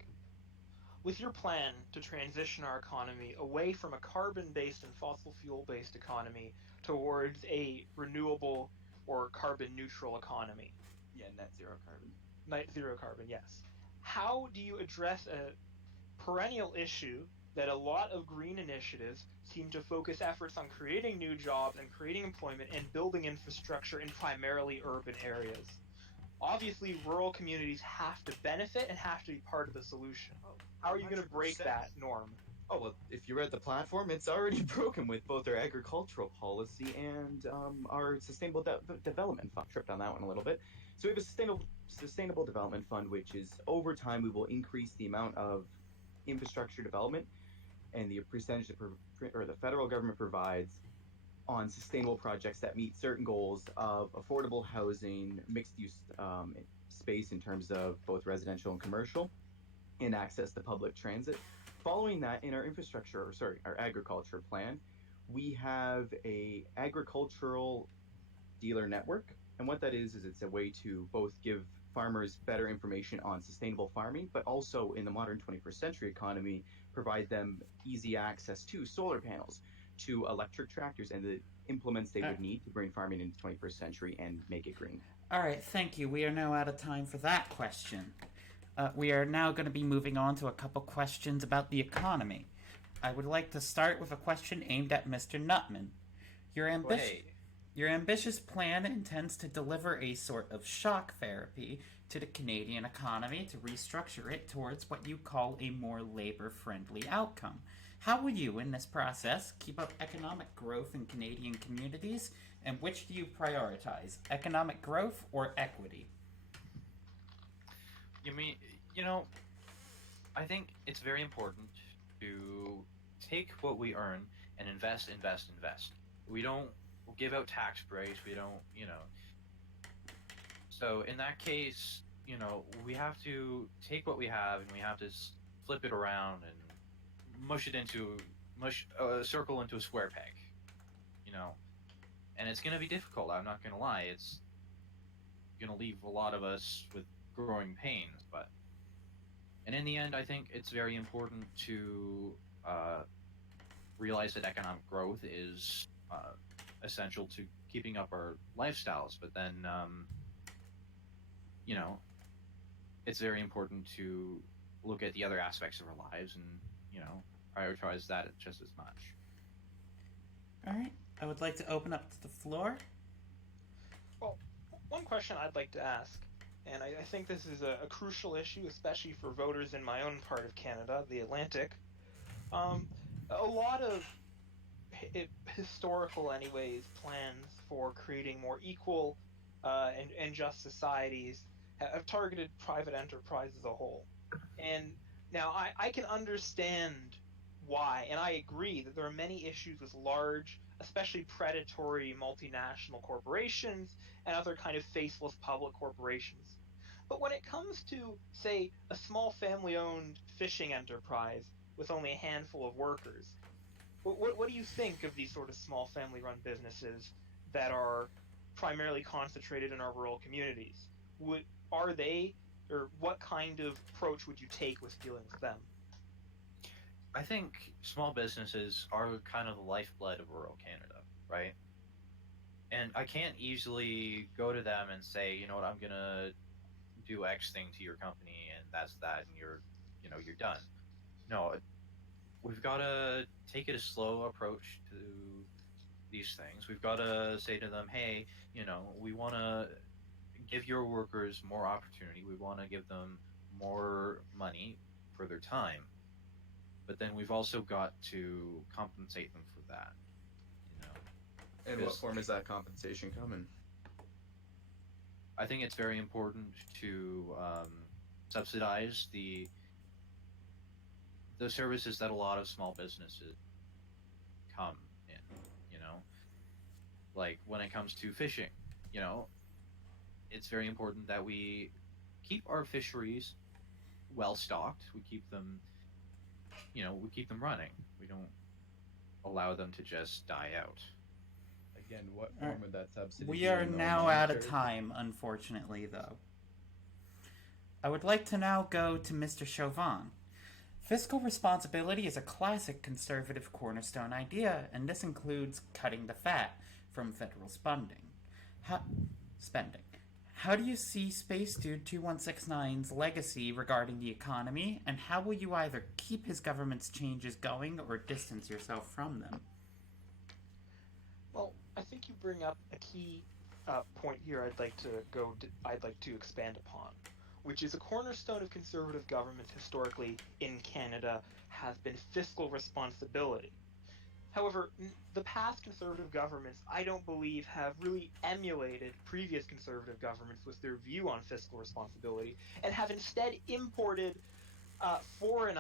With your plan to transition our economy away from a carbon-based and fossil fuel-based economy towards a renewable or carbon-neutral economy, Yeah, net zero carbon. net zero carbon, yes. How do you address a perennial issue that a lot of green initiatives seem to focus efforts on creating new jobs and creating employment and building infrastructure in primarily urban areas? Obviously, rural communities have to benefit and have to be part of the solution. How are you going to break 100%. that norm? Oh, well, if you read the platform, it's already broken with both our agricultural policy and our sustainable development fund. Tripped on that one a little bit. So we have a sustainable development fund, which is over time we will increase the amount of infrastructure development and the percentage that the federal government provides on sustainable projects that meet certain goals of affordable housing, mixed use space in terms of both residential and commercial, and access to public transit. Following that, in our our agriculture plan, we have a agricultural dealer network. And what that is it's a way to both give farmers better information on sustainable farming, but also in the modern 21st century economy, provide them easy access to solar panels, to electric tractors, and the implements they would need to bring farming into the 21st century and make it green. All right, thank you. We are now out of time for that question. We are now going to be moving on to a couple questions about the economy. I would like to start with a question aimed at Mr. Nutman. Your ambitious plan intends to deliver a sort of shock therapy to the Canadian economy to restructure it towards what you call a more labor-friendly outcome. How will you, in this process, keep up economic growth in Canadian communities, and which do you prioritize, economic growth or equity? I think it's very important to take what we earn and invest. We don't give out tax breaks. We don't, So in that case, we have to take what we have and we have to flip it around and mush a circle into a square peg, And it's going to be difficult. I'm not going to lie. It's going to leave a lot of us with growing pains, and in the end, I think it's very important to realize that economic growth is essential to keeping up our lifestyles. But then, it's very important to look at the other aspects of our lives and, prioritize that just as much. All right. I would like to open up to the floor. Well, one question I'd like to ask, and I think this is a crucial issue, especially for voters in my own part of Canada, the Atlantic. A lot of historical, anyways, plans for creating more equal and just societies have targeted private enterprise as a whole. And now I can understand why, and I agree that there are many issues with large, especially predatory multinational corporations and other kind of faceless public corporations. But when it comes to, say, a small family-owned fishing enterprise with only a handful of workers, what do you think of these sort of small family-run businesses that are primarily concentrated in our rural communities? Are they, or what kind of approach would you take with dealing with them? I think small businesses are kind of the lifeblood of rural Canada, right? And I can't easily go to them and say, you know what, I'm gonna do X thing to your company, and that's that, and you're done. No, we've got to take it a slow approach to these things. We've got to say to them, hey, we want to give your workers more opportunity. We want to give them more money for their time. But then we've also got to compensate them for that. In what Because form is that compensation coming? I think it's very important to subsidize the services that a lot of small businesses come in. Like when it comes to fishing, it's very important that we keep our fisheries well stocked. We keep them, running. We don't allow them to just die out. Again, what form would that subsidy We be are in, though? now out of Monetary? time, unfortunately, though. I would like to now go to Mr. Chauvin. Fiscal responsibility is a classic conservative cornerstone idea, and this includes cutting the fat from federal spending. How do you see Space Dude 2169's legacy regarding the economy, and how will you either keep his government's changes going or distance yourself from them? Well, I think you bring up a key point here. I'd like to expand upon, which is a cornerstone of conservative governments historically in Canada has been fiscal responsibility. However, the past conservative governments, I don't believe, have really emulated previous conservative governments with their view on fiscal responsibility, and have instead imported foreign,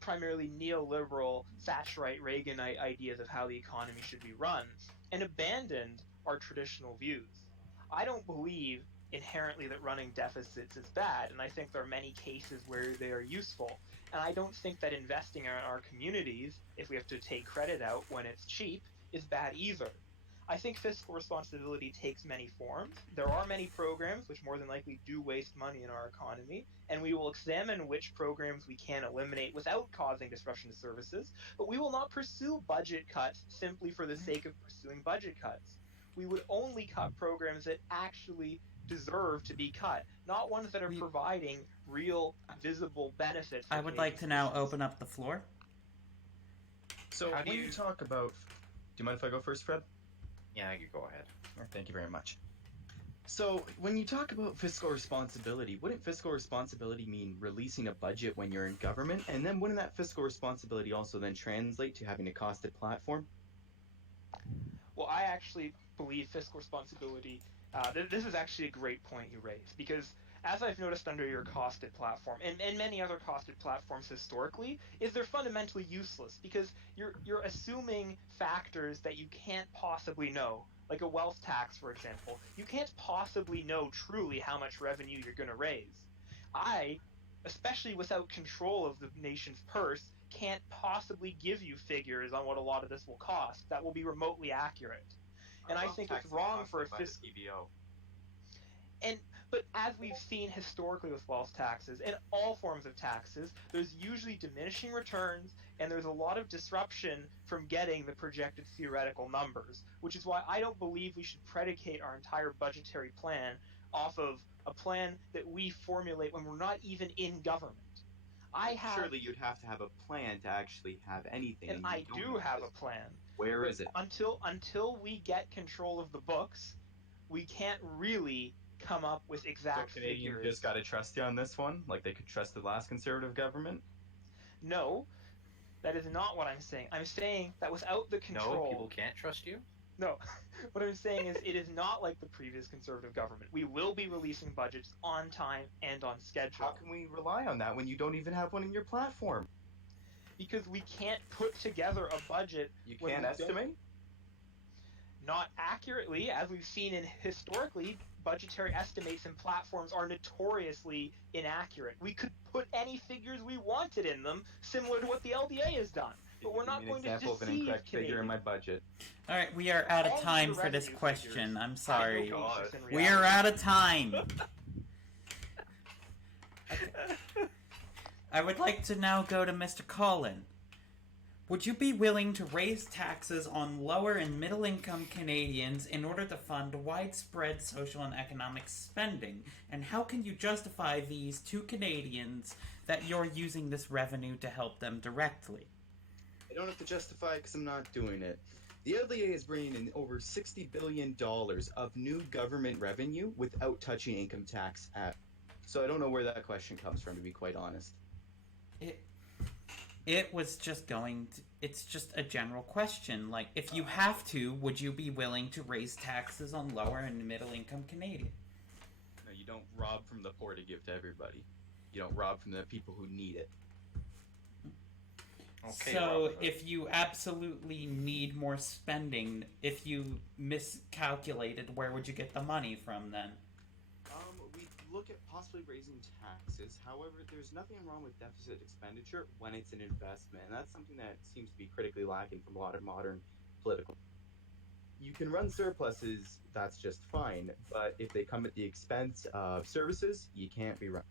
primarily neoliberal, Thatcherite, Reaganite ideas of how the economy should be run, and abandoned our traditional views. I don't believe inherently that running deficits is bad, and I think there are many cases where they are useful. And I don't think that investing in our communities, if we have to take credit out when it's cheap, is bad either. I think fiscal responsibility takes many forms. There are many programs which more than likely do waste money in our economy, and we will examine which programs we can eliminate without causing disruption to services, but we will not pursue budget cuts simply for the sake of pursuing budget cuts. We would only cut programs that actually deserve to be cut, not ones that are providing real, visible benefits. I would like to now open up the floor. So How do when you- you talk about, do you mind if I go first, Fred? Yeah, you go ahead. Thank you very much. So when you talk about fiscal responsibility, wouldn't fiscal responsibility mean releasing a budget when you're in government? And then wouldn't that fiscal responsibility also then translate to having a costed platform? Well, I actually believe fiscal responsibility. This is actually a great point you raised, because as I've noticed under your costed platform and many other costed platforms historically, is they're fundamentally useless because you're assuming factors that you can't possibly know, like a wealth tax, for example. You can't possibly know truly how much revenue you're going to raise. I, especially without control of the nation's purse, can't possibly give you figures on what a lot of this will cost that will be remotely accurate. And I think it's wrong for a fiscal. But as we've seen historically with wealth taxes and all forms of taxes, there's usually diminishing returns and there's a lot of disruption from getting the projected theoretical numbers, which is why I don't believe we should predicate our entire budgetary plan off of a plan that we formulate when we're not even in government. Surely you'd have to have a plan to actually have anything. And I do have a plan. Where But is it? until we get control of the books, we can't really come up with exact So Canadians figures. just gotta trust you on this one, like they could trust the last conservative government. No, that is not what I'm saying. I'm saying that without the control. No, people can't trust you. No, what I'm saying is it is not like the previous conservative government. We will be releasing budgets on time and on schedule. How can we rely on that when you don't even have one in your platform? Because we can't put together a budget. You when can't we don't- estimate? Not accurately, as we've seen in historically, budgetary estimates and platforms are notoriously inaccurate. We could put any figures we wanted in them, similar to what the LDA has done. But we're not going to example of an deceive incorrect figure in my Canadians. budget. Alright, we are out All of of time the for this revenue question. figures, I'm sorry. I don't believe this in We are reality. out of time. I would like to now go to Mr. Collin. Would you be willing to raise taxes on lower and middle income Canadians in order to fund widespread social and economic spending? And how can you justify these to Canadians that you're using this revenue to help them directly? I don't have to justify it because I'm not doing it. The LDA is bringing in over $60 billion of new government revenue without touching income tax at. So I don't know where that question comes from, to be quite honest. It was just going to, it's just a general question. Like, if you have to, would you be willing to raise taxes on lower and middle income Canadians? No, you don't rob from the poor to give to everybody. You don't rob from the people who need it. Okay, So, Robin Hood. if you absolutely need more spending, if you miscalculated, where would you get the money from then? We look at possibly raising taxes. However, there's nothing wrong with deficit expenditure when it's an investment, and that's something that seems to be critically lacking from a lot of modern political. You can run surpluses, that's just fine, but if they come at the expense of services, you can't be run.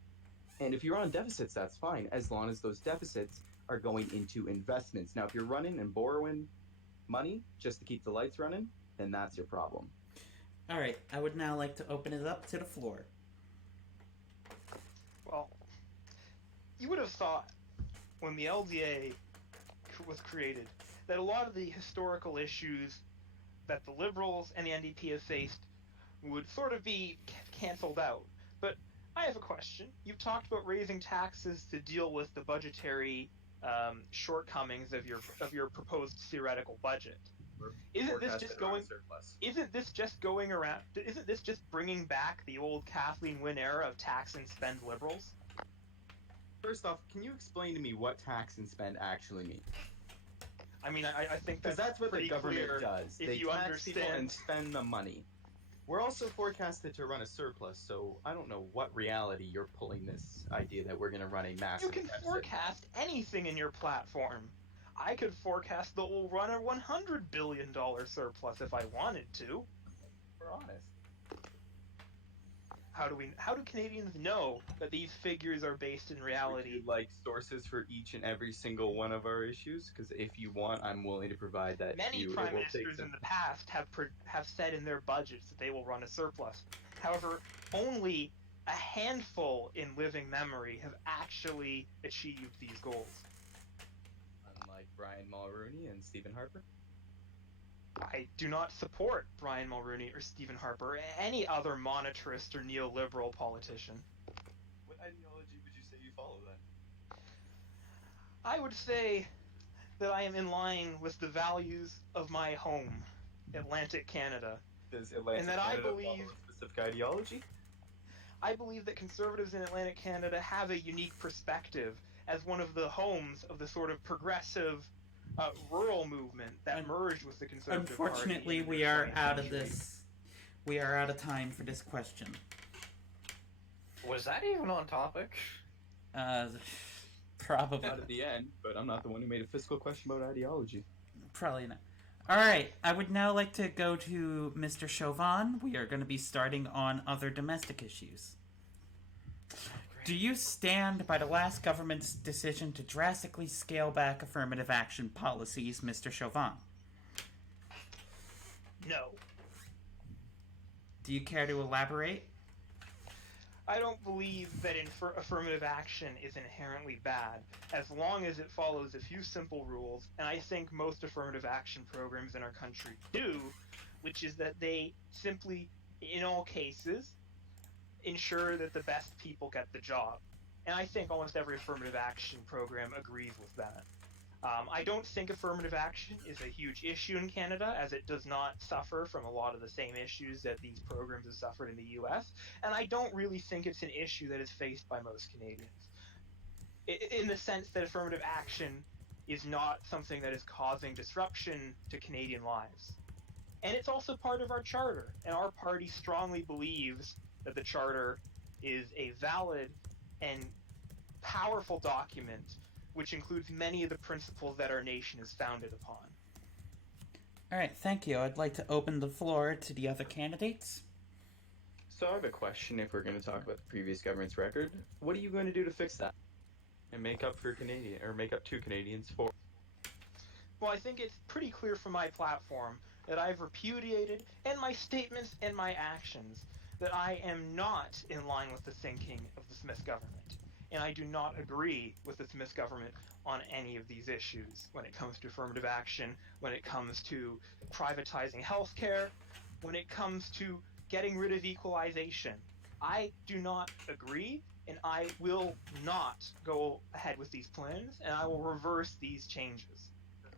And if you're on deficits, that's fine, as long as those deficits are going into investments. Now, if you're running and borrowing money just to keep the lights running, then that's your problem. All right, I would now like to open it up to the floor. Well, you would have thought when the LDA was created that a lot of the historical issues that the Liberals and the NDP have faced would sort of be cancelled out. But I have a question. You've talked about raising taxes to deal with the budgetary shortcomings of your proposed theoretical budget. Isn't this just going? Isn't this just going around? Isn't this just bringing back the old Kathleen Wynne era of tax and spend Liberals? First off, can you explain to me what tax and spend actually mean? I mean, I think Because that's what the pretty government clear does. if They you tax people and understand. spend the money. We're also forecasted to run a surplus, so I don't know what reality you're pulling this idea that we're going to run a massive You can deficit. forecast anything in your platform. I could forecast that we'll run a $100 billion surplus if I wanted to. We're honest. How do Canadians know that these figures are based in Would reality? you like sources for each and every single one of our issues? Because if you want, I'm willing to provide that to Many you. prime It will take ministers some... in the past have said in their budgets that they will run a surplus. However, only a handful in living memory have actually achieved these goals. Unlike Brian Mulroney and Stephen Harper. I do not support Brian Mulroney or Stephen Harper or any other monetarist or neoliberal politician. What ideology would you say you follow then? I would say that I am in line with the values of my home, Atlantic Canada. Does Atlantic And that I Canada believe- follow a specific ideology? I believe that conservatives in Atlantic Canada have a unique perspective as one of the homes of the sort of progressive rural movement that merged with the Conservative Party. Unfortunately, in the we are 20th out of century. this. We are out of time for this question. Was that even on topic? Probably. Not at the end, but I'm not the one who made a fiscal question about ideology. Probably not. All right, I would now like to go to Mr. Chauvin. We are going to be starting on other domestic issues. Do you stand by the last government's decision to drastically scale back affirmative action policies, Mr. Chauvin? No. Do you care to elaborate? I don't believe that affirmative action is inherently bad, as long as it follows a few simple rules, and I think most affirmative action programs in our country do, which is that they simply, in all cases, ensure that the best people get the job. And I think almost every affirmative action program agrees with that. I don't think affirmative action is a huge issue in Canada, as it does not suffer from a lot of the same issues that these programs have suffered in the US, and I don't really think it's an issue that is faced by most Canadians. In the sense that affirmative action is not something that is causing disruption to Canadian lives. And it's also part of our charter, and our party strongly believes that the charter is a valid and powerful document which includes many of the principles that our nation is founded upon. All right, thank you. I'd like to open the floor to the other candidates. So I have a question if we're going to talk about the previous government's record. What are you going to do to fix that? And make up for Canadian, or make up to Canadians for? Well, I think it's pretty clear from my platform that I've repudiated, in my statements and my actions, that I am not in line with the thinking of the Smith government. and I do not agree with the Smith government on any of these issues when it comes to affirmative action, when it comes to privatizing healthcare, when it comes to getting rid of equalization. I do not agree, and I will not go ahead with these plans, and I will reverse these changes.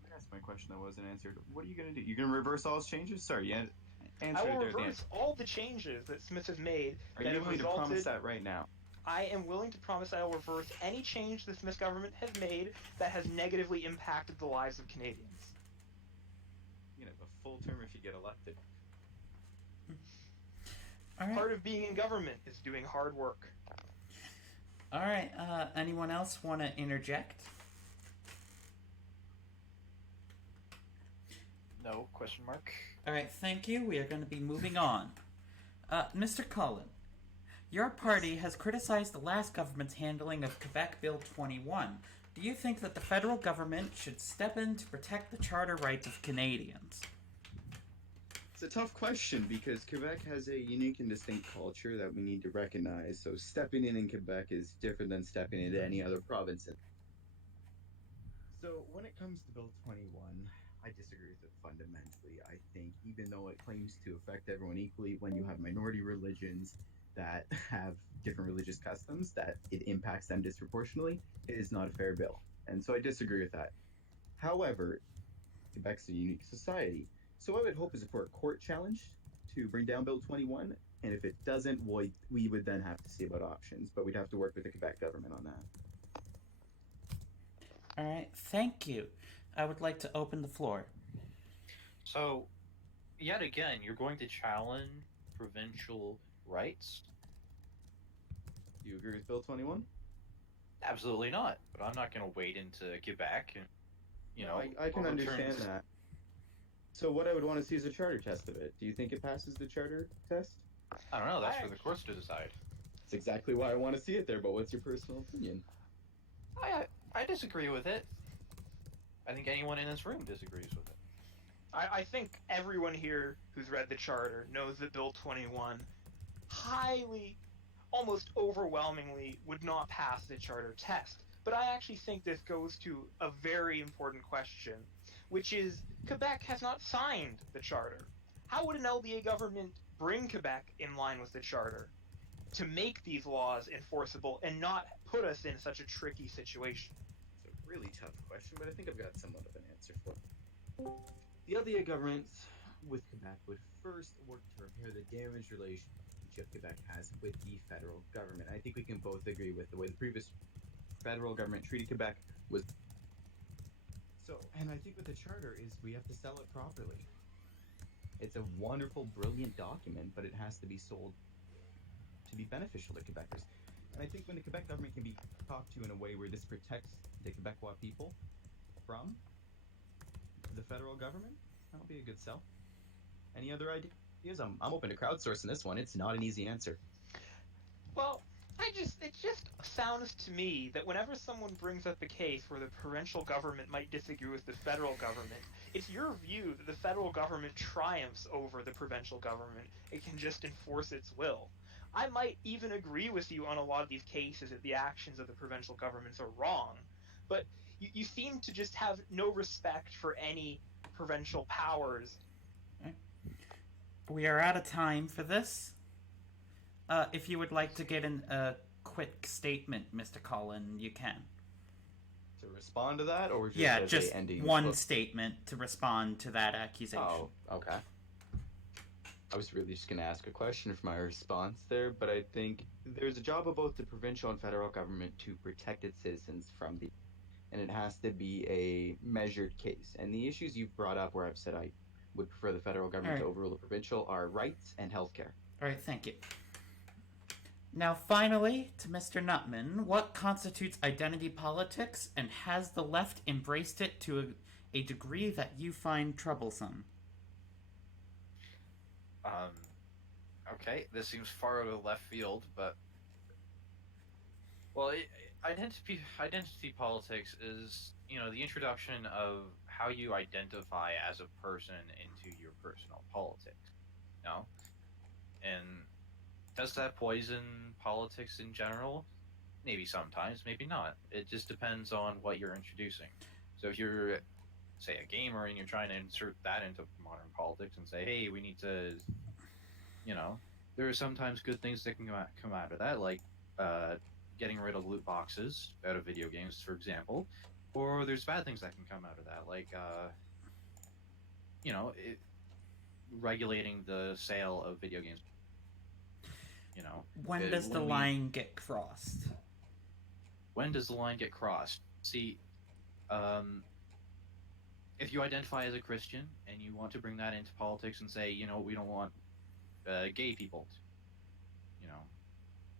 That's my question that wasn't answered. What are you gonna do? You're gonna reverse all his changes? Sorry, you I answered will it there at the end. reverse all the changes that Smith has made Are that you have willing to promise resulted. that right now? I am willing to promise I will reverse any change the Smith government has made that has negatively impacted the lives of Canadians. You can have a full term if you get elected. All right. Part of being in government is doing hard work. All right. Anyone else want to interject? No question mark. All right. Thank you. We are going to be moving on. Mr. Cullen, your party has criticized the last government's handling of Quebec Bill 21. Do you think that the federal government should step in to protect the charter rights of Canadians? It's a tough question because Quebec has a unique and distinct culture that we need to recognize. So stepping in Quebec is different than stepping into any other province. So when it comes to Bill 21, I disagree with it fundamentally. I think even though it claims to affect everyone equally, when you have minority religions that have different religious customs, that it impacts them disproportionately, it is not a fair bill. And so I disagree with that. However, Quebec's a unique society. So what I would hope is for a court challenge to bring down Bill 21. And if it doesn't, we would then have to see about options. But we'd have to work with the Quebec government on that. All right. Thank you. I would like to open the floor. So, yet again, you're going to challenge provincial rights? Do you agree with Bill 21? Absolutely not. But I'm not going to wade into Quebec and, I can overturn- understand that. So what I would want to see is a charter test of it. Do you think it passes the charter test? I don't know. That's for the courts to decide. That's exactly why I want to see it there, but what's your personal opinion? I disagree with it. I think anyone in this room disagrees with it. I think everyone here who's read the charter knows that Bill 21 highly, almost overwhelmingly, would not pass the charter test. But I actually think this goes to a very important question, which is Quebec has not signed the charter. How would an LDA government bring Quebec in line with the charter to make these laws enforceable and not put us in such a tricky situation? It's a really tough question, but I think I've got somewhat of an answer for it. The LDA government with Quebec would first work to repair the damaged relationship Quebec has with the federal government. I think we can both agree with the way the previous federal government treated Quebec was. So, and I think with the charter is we have to sell it properly. It's a wonderful, brilliant document, but it has to be sold to be beneficial to Quebecers. And I think when the Quebec government can be talked to in a way where this protects the Quebecois people from the federal government, that'll be a good sell. Any other ideas? I'm open to crowdsourcing this one. It's not an easy answer. Well, it just sounds to me that whenever someone brings up a case where the provincial government might disagree with the federal government, it's your view that the federal government triumphs over the provincial government. It can just enforce its will. I might even agree with you on a lot of these cases that the actions of the provincial governments are wrong, but you seem to just have no respect for any provincial powers. We are out of time for this. If you would like to get in a quick statement, Mr. Cullen, you can. To respond to that, or just one statement to respond to that accusation. Oh, okay. I was really just going to ask a question for my response there, but I think there's a job of both the provincial and federal government to protect its citizens from the, and it has to be a measured case. And the issues you've brought up where I've said I would prefer the federal government to overrule the provincial are rights and healthcare. All right, thank you. Now, finally, to Mr. Nutman, what constitutes identity politics, and has the left embraced it to a degree that you find troublesome? Okay, this seems far out of left field, but well, identity politics is, the introduction of how you identify as a person into your personal politics, and does that poison politics in general? Maybe sometimes, maybe not. It just depends on what you're introducing. So if you're, say, a gamer and you're trying to insert that into modern politics and say, hey, we need to, there are sometimes good things that can come out of that, like uh, getting rid of loot boxes out of video games, for example. Or there's bad things that can come out of that, like, it, regulating the sale of video games. When does the When line get crossed? when does the line get crossed? See, um, if you identify as a Christian and you want to bring that into politics and say, we don't want gay people, you know,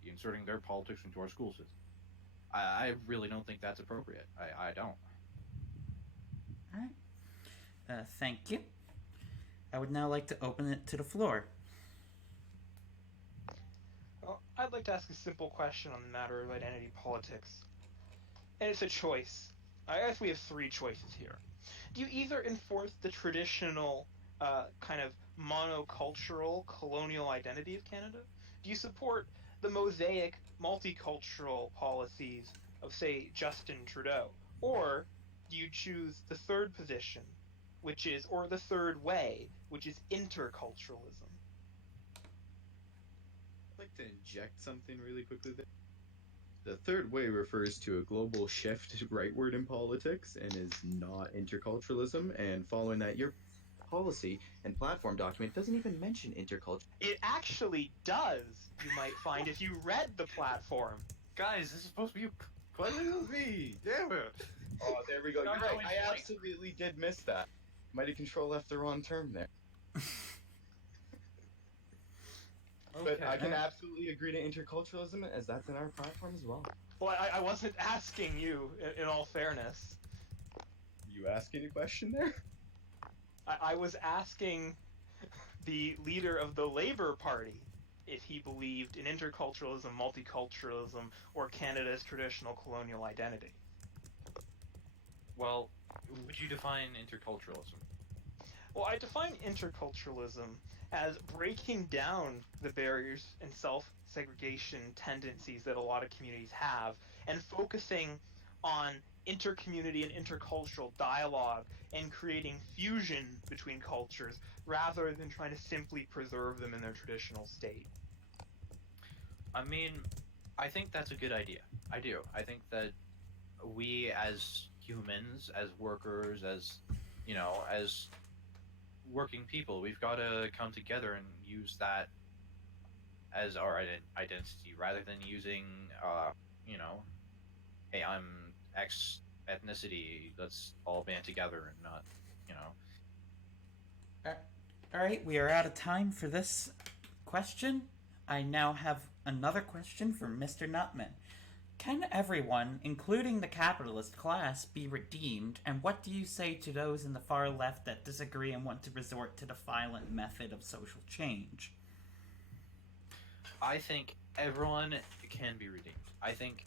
inserting their politics into our school system, I really don't think that's appropriate. I don't. All right. Thank you. I would now like to open it to the floor. Well, I'd like to ask a simple question on the matter of identity politics. And it's a choice. I guess we have three choices here. Do you either enforce the traditional kind of monocultural colonial identity of Canada? Do you support the mosaic multicultural policies of, say, Justin Trudeau? Or do you choose the third position, or the third way, which is interculturalism? I'd like to inject something really quickly there. The third way refers to a global shift rightward in politics and is not interculturalism. And following that, your policy and platform document doesn't even mention interculture. It actually does, you might find, if you read the platform. Guys, this is supposed to be a question with me. Damn it. Oh, there we go. Not You're right. really I like- absolutely did miss that. Might have Control left the wrong term there. But I can absolutely agree to interculturalism, as that's in our platform as well. Well, I wasn't asking you, in all fairness. You asking a question there? I was asking the leader of the Labour Party if he believed in interculturalism, multiculturalism, or Canada's traditional colonial identity. Well, would you define interculturalism? Well, I define interculturalism as breaking down the barriers and self-segregation tendencies that a lot of communities have and focusing on intercommunity and intercultural dialogue and creating fusion between cultures rather than trying to simply preserve them in their traditional state. I mean, I think that's a good idea. I do. I think that we as humans, as workers, as working people, we've got to come together and use that as our identity rather than using, hey, I'm X ethnicity, let's all band together and not, All right, we are out of time for this question. I now have another question from Mr. Nutman. Can everyone, including the capitalist class, be redeemed? And what do you say to those in the far left that disagree and want to resort to the violent method of social change? I think everyone can be redeemed. I think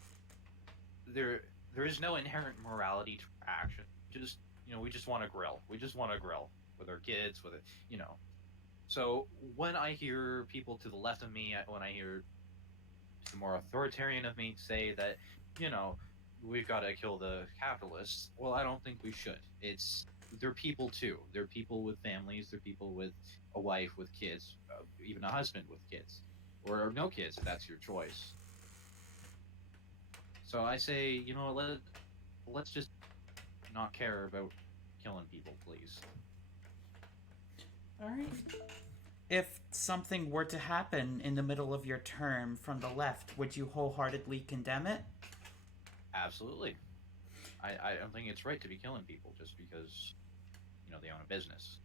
there is no inherent morality to action. Just we just want to grill. We just want to grill with our kids, with it, So when I hear people to the left of me, when I hear the more authoritarian of me say that, we've got to kill the capitalists, well, I don't think we should. They're people too. They're people with families. They're people with a wife, with kids, even a husband with kids, or no kids if that's your choice. So I say, let's just not care about killing people, please. All right. If something were to happen in the middle of your term from the left, would you wholeheartedly condemn it? Absolutely. I don't think it's right to be killing people just because, they own a business.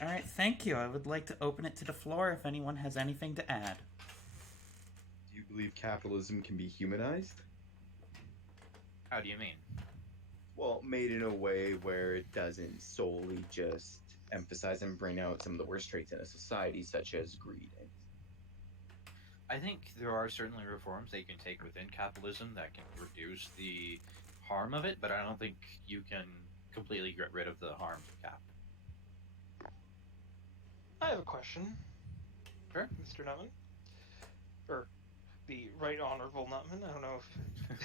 All right, thank you. I would like to open it to the floor if anyone has anything to add. Do you believe capitalism can be humanized? How do you mean? Well, made in a way where it doesn't solely just emphasize and bring out some of the worst traits in a society, such as greed. I think there are certainly reforms they can take within capitalism that can reduce the harm of it, but I don't think you can completely get rid of the harms of capital. I have a question. Sure. Mr. Nutman. Or the Right Honorable Nutman. I don't know if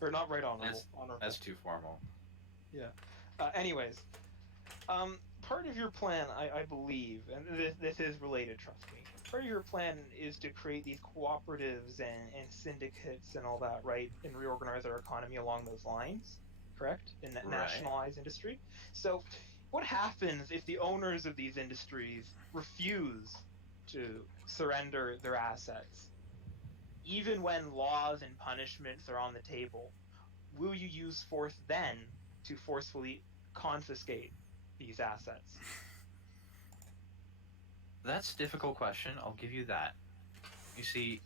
or not Right Honorable. Honorable. That's too formal. Yeah. Anyways, part of your plan, I believe, and this is related, trust me. Part of your plan is to create these cooperatives and syndicates and all that, right? And reorganize our economy along those lines, correct? And Right. nationalize industry. So, what happens if the owners of these industries refuse to surrender their assets? Even when laws and punishments are on the table, will you use force then to forcefully confiscate these assets? That's a difficult question. I'll give you that. You see,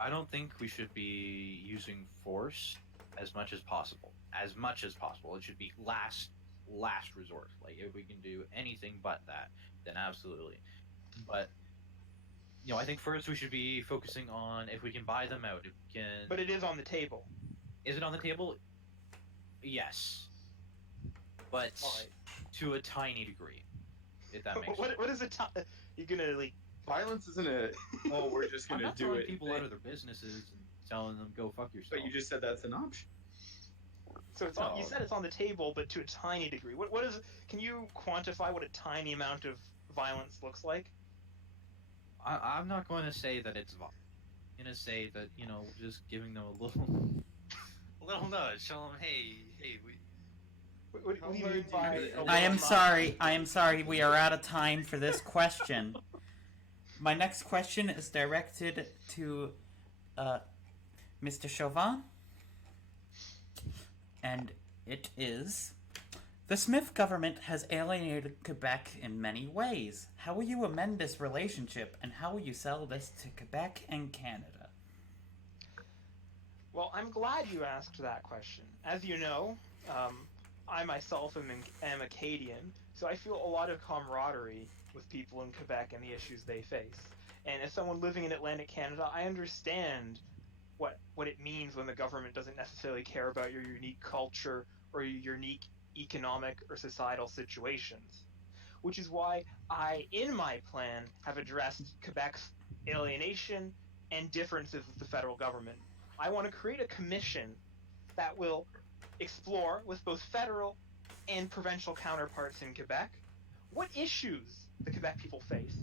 I don't think we should be using force as much as possible. As much as possible. It should be last resort. Like if we can do anything but that, then absolutely. But I think first we should be focusing on if we can buy them out. If we can. But it is on the table. Is it on the table? Yes. But Alright. to a tiny degree. If that makes sense. What is it? You're gonna like. Violence isn't a. Oh, we're just I'm gonna not do throwing it. people out of their businesses and telling them go fuck yourself. But you just said that's an option. So it's on, you said it's on the table, but to a tiny degree. What is? Can you quantify what a tiny amount of violence looks like? I'm not going to say that it's violent. I'm going to say that just giving them a little nudge, tell them, hey, we. What do you mean by? I am sorry. We are out of time for this question. My next question is directed to Mr. Chauvin. And it is: the Smith government has alienated Quebec in many ways. How will you amend this relationship, and how will you sell this to Quebec and Canada? Well, I'm glad you asked that question. As you know, I myself am Acadian, so I feel a lot of camaraderie with people in Quebec and the issues they face. And as someone living in Atlantic Canada, I understand what it means when the government doesn't necessarily care about your unique culture or your unique economic or societal situations. Which is why I, in my plan, have addressed Quebec's alienation and differences with the federal government. I want to create a commission that will explore with both federal and provincial counterparts in Quebec what issues the Quebec people face.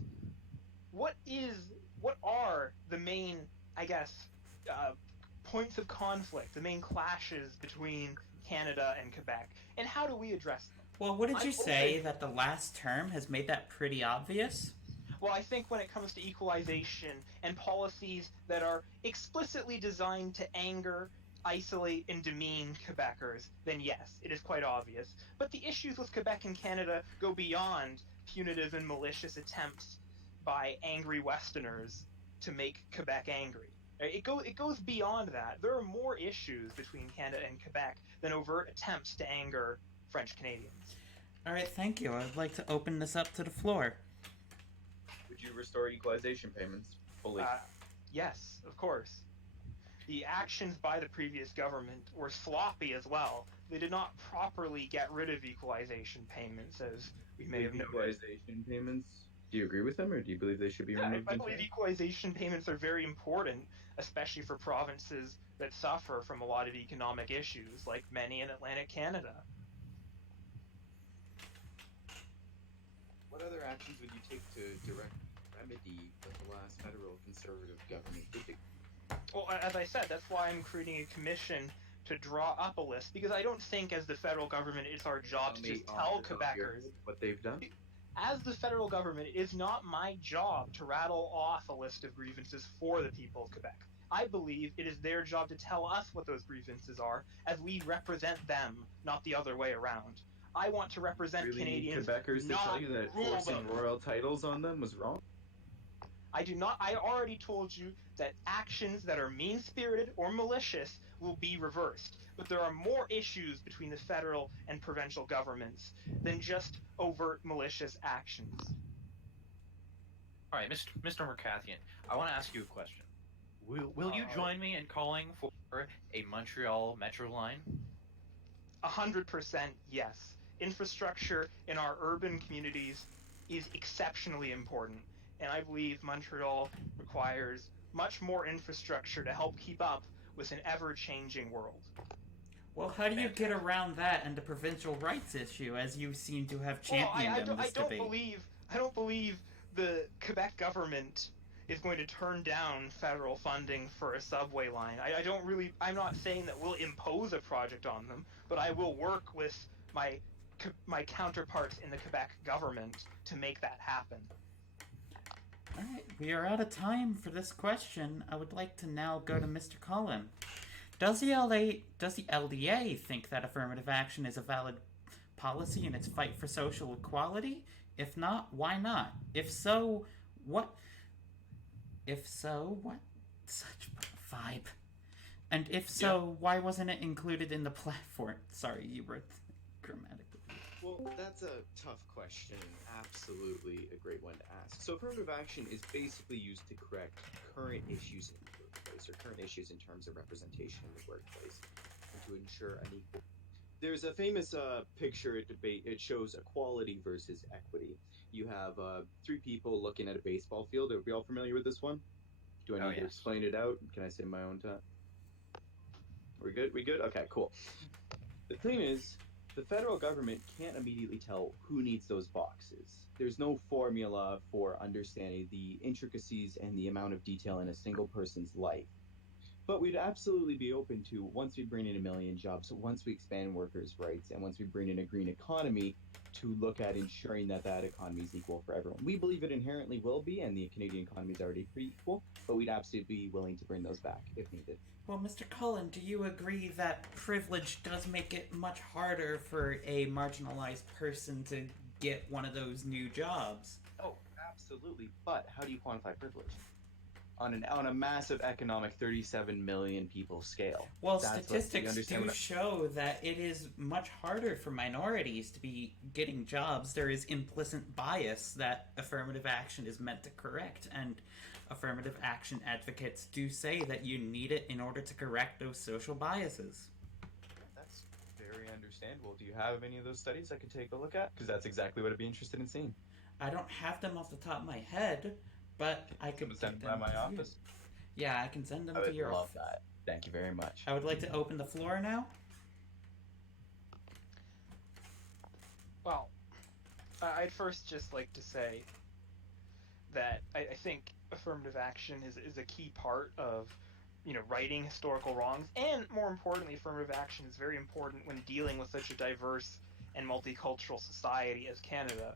What are the main, I guess, points of conflict, the main clashes between Canada and Quebec, and how do we address them? Well, wouldn't you say that the last term has made that pretty obvious? Well, I think when it comes to equalization and policies that are explicitly designed to anger, isolate, and demean Quebecers, then yes, it is quite obvious. But the issues with Quebec and Canada go beyond punitive and malicious attempts by angry Westerners to make Quebec angry. It goes beyond that. There are more issues between Canada and Quebec than overt attempts to anger French Canadians. All right, thank you. I'd like to open this up to the floor. Would you restore equalization payments fully? Yes, of course. The actions by the previous government were sloppy as well. They did not properly get rid of equalization payments, as we may have noted. Equalization payments. Do you agree with them, or do you believe they should be removed? I believe equalization payments are very important, especially for provinces that suffer from a lot of economic issues, like many in Atlantic Canada. What other actions would you take to direct remedy what the last federal conservative government did? Well, as I said, that's why I'm creating a commission to draw up a list, because I don't think as the federal government it's our job to just tell Quebecers what they've done. As the federal government, it is not my job to rattle off a list of grievances for the people of Quebec. I believe it is their job to tell us what those grievances are, as we represent them, not the other way around. I want to represent Canadians, Quebecers not to tell you that rule forcing them. royal titles on them was wrong? I do not. I already told you that actions that are mean-spirited or malicious will be reversed. But there are more issues between the federal and provincial governments than just overt malicious actions. All right, Mr. Mercathian, I want to ask you a question. Will you join me in calling for a Montreal Metro line? 100% yes. Infrastructure in our urban communities is exceptionally important, and I believe Montreal requires much more infrastructure to help keep up with an ever-changing world. Well, how do you get around that and the provincial rights issue, as you seem to have Well, championed in this debate? I don't believe the Quebec government is going to turn down federal funding for a subway line. I'm not saying that we'll impose a project on them, but I will work with my counterparts in the Quebec government to make that happen. Alright, we are out of time for this question. I would like to now go to Mr. Cullen. Does the LDA think that affirmative action is a valid policy in its fight for social equality? If not, why not? If so, what? Such vibe. And if so, why wasn't it included in the platform? Sorry, you wrote grammatically. Well, that's a tough question. Absolutely a great one to ask. So affirmative action is basically used to correct current issues in the workplace, or current issues in terms of representation in the workplace, and to ensure an equal. There's a famous picture debate. It shows equality versus equity. You have three people looking at a baseball field. Are we all familiar with this one? Do I need to explain it out? Can I say my own time? We good? We good? Okay, cool. The thing is, the federal government can't immediately tell who needs those boxes. There's no formula for understanding the intricacies and the amount of detail in a single person's life. But we'd absolutely be open to, once we bring in 1 million jobs, once we expand workers' rights, and once we bring in a green economy, to look at ensuring that that economy is equal for everyone. We believe it inherently will be, and the Canadian economy is already pretty equal, but we'd absolutely be willing to bring those back if needed. Well, Mr. Cullen, do you agree that privilege does make it much harder for a marginalized person to get one of those new jobs? Oh, absolutely. But how do you quantify privilege? On a massive economic 37 million people scale. Well, statistics do show that it is much harder for minorities to be getting jobs. There is implicit bias that affirmative action is meant to correct, and affirmative action advocates do say that you need it in order to correct those social biases. That's very understandable. Do you have any of those studies I could take a look at? Because that's exactly what I'd be interested in seeing. I don't have them off the top of my head, but I could send them by my office. Yeah, I can send them to your office. I would love that. Thank you very much. I would like to open the floor now. Well, I'd first just like to say that I think affirmative action is a key part of, righting historical wrongs, and more importantly, affirmative action is very important when dealing with such a diverse and multicultural society as Canada.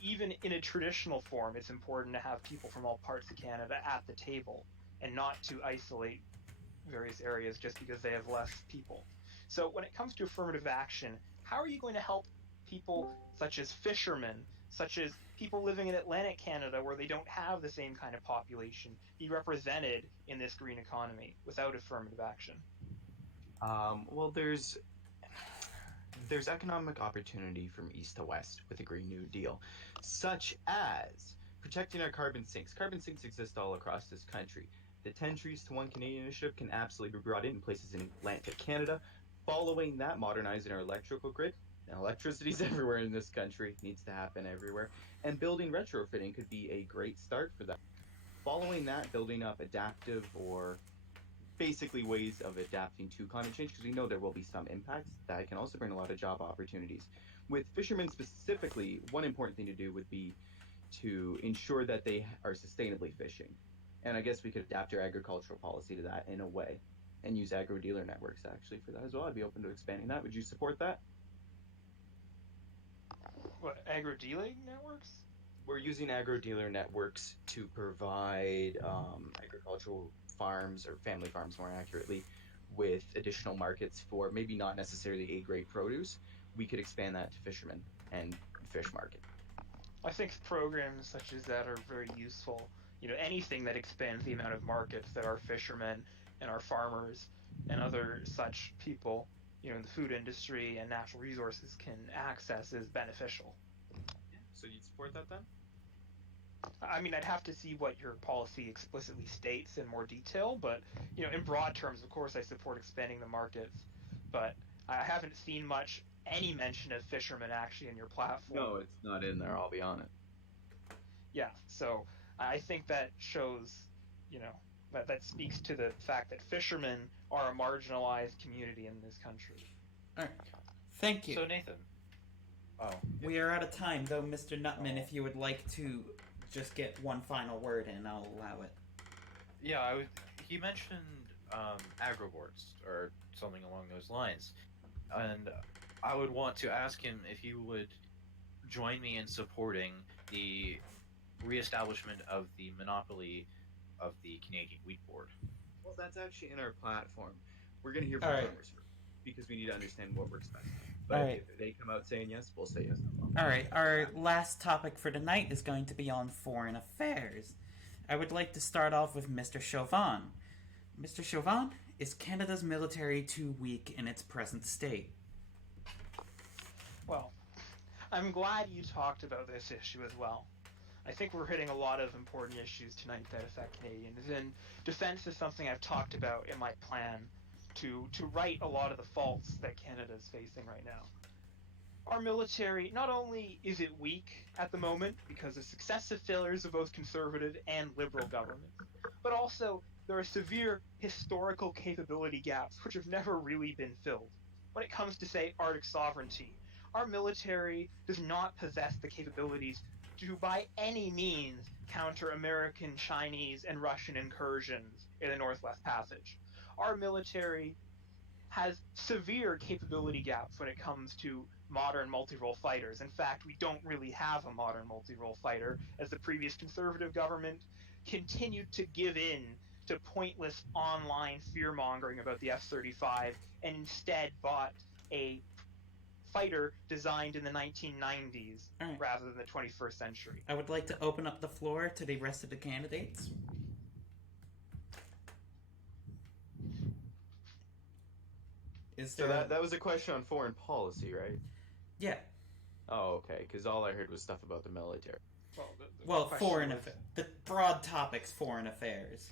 Even in a traditional form, it's important to have people from all parts of Canada at the table and not to isolate various areas just because they have less people. So when it comes to affirmative action, how are you going to help people such as fishermen, such as people living in Atlantic Canada where they don't have the same kind of population, be represented in this green economy without affirmative action? Well, there's economic opportunity from east to west with the Green New Deal, such as protecting our carbon sinks. Carbon sinks exist all across this country. The 10 Trees to 1 Canadian initiative can absolutely be brought in places in Atlantic Canada. Following that, modernizing our electrical grid. Now, electricity's everywhere in this country. It needs to happen everywhere. And building retrofitting could be a great start for that. Following that, building up adaptive or basically ways of adapting to climate change, because we know there will be some impacts. That can also bring a lot of job opportunities. With fishermen specifically, one important thing to do would be to ensure that they are sustainably fishing. And I guess we could adapt our agricultural policy to that in a way, and use agro-dealer networks actually for that as well. I'd be open to expanding that. Would you support that? What, agro-dealing networks? We're using agro-dealer networks to provide agricultural farms, or family farms more accurately, with additional markets for maybe not necessarily A-grade produce. We could expand that to fishermen and fish market. I think programs such as that are very useful. Anything that expands the amount of markets that our fishermen and our farmers and other such people, in the food industry and natural resources can access is beneficial. So you'd support that then? I mean, I'd have to see what your policy explicitly states in more detail, but, in broad terms, of course, I support expanding the markets, but I haven't seen any mention of fishermen actually in your platform. No, it's not in there, I'll be honest. Yeah, so I think that shows that speaks to the fact that fishermen are a marginalized community in this country. All right. Thank you. So Nathan. Oh. We are out of time, though, Mr. Nutman. If you would like to just get one final word in, I'll allow it. Yeah, he mentioned agroboards or something along those lines, and I would want to ask him if he would join me in supporting the reestablishment of the monopoly of the Canadian Wheat Board. Well, that's actually in our platform. We're going to hear from All right. farmers first because we need to understand what works best. But All right. if they come out saying yes, we'll say yes as well. All right, our last topic for tonight is going to be on foreign affairs. I would like to start off with Mr. Chauvin. Mr. Chauvin, is Canada's military too weak in its present state? Well, I'm glad you talked about this issue as well. I think we're hitting a lot of important issues tonight that affect Canadians, and defense is something I've talked about in my plan to right a lot of the faults that Canada is facing right now. Our military, not only is it weak at the moment because of successive failures of both conservative and liberal governments, but also there are severe historical capability gaps which have never really been filled. When it comes to, say, Arctic sovereignty, our military does not possess the capabilities to, by any means, counter American, Chinese, and Russian incursions in the Northwest Passage. Our military has severe capability gaps when it comes to modern multi-role fighters. In fact, we don't really have a modern multi-role fighter, as the previous conservative government continued to give in to pointless online fear-mongering about the F-35 and instead bought a fighter designed in the 1990s Alright. rather than the 21st century. I would like to open up the floor to the rest of the candidates. Is So there that was a question on foreign policy, right? Yeah. Oh, okay. Because all I heard was stuff about the military. Well, question foreign was- affairs. The broad topics, foreign affairs.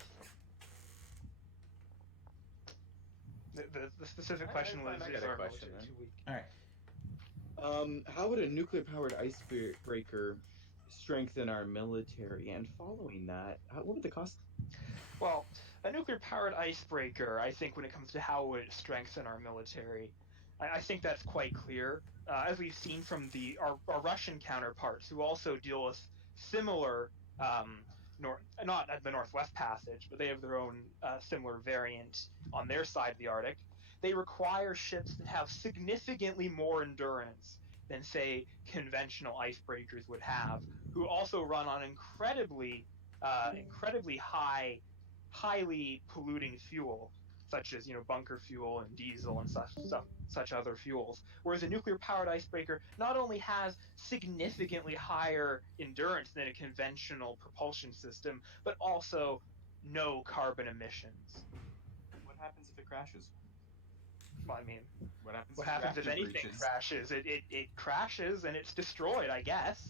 The specific question was, I got is a our question military then. too weak? Alright. How would a nuclear-powered icebreaker strengthen our military? And following that, what would the cost? Well, a nuclear-powered icebreaker, I think when it comes to how it would strengthen our military, I think that's quite clear. As we've seen from our Russian counterparts, who also deal with similar, not at the Northwest Passage, but they have their own similar variant on their side of the Arctic. They require ships that have significantly more endurance than, say, conventional icebreakers would have, who also run on incredibly highly polluting fuel, such as bunker fuel and diesel and such other fuels. Whereas a nuclear-powered icebreaker not only has significantly higher endurance than a conventional propulsion system, but also no carbon emissions. What happens if it crashes? Well, I mean, What happens what happens if reactor anything breaches? crashes? It crashes and it's destroyed, I guess.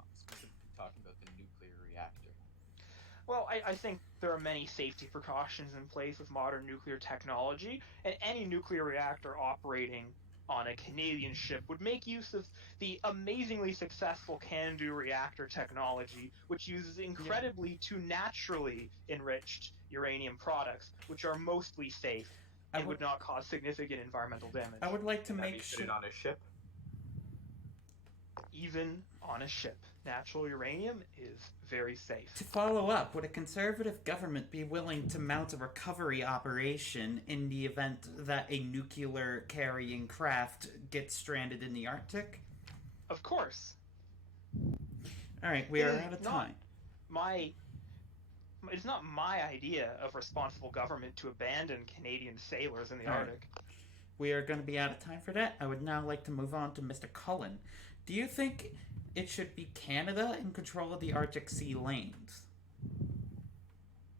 I'm specifically talking about the nuclear reactor. Well, I think there are many safety precautions in place with modern nuclear technology, and any nuclear reactor operating on a Canadian ship would make use of the amazingly successful CANDU reactor technology, which uses incredibly to naturally enriched uranium products, which are mostly safe and would not cause significant environmental damage. I would like to Can that make be sure. fitted on a ship? Even on a ship, natural uranium is very safe. To follow up, would a conservative government be willing to mount a recovery operation in the event that a nuclear carrying craft gets stranded in the Arctic? Of course. Alright, we It are is out of not time. It's not my idea of responsible government to abandon Canadian sailors in the All right. Arctic. We are going to be out of time for that. I would now like to move on to Mr. Cullen. Do you think it should be Canada in control of the Arctic Sea lanes?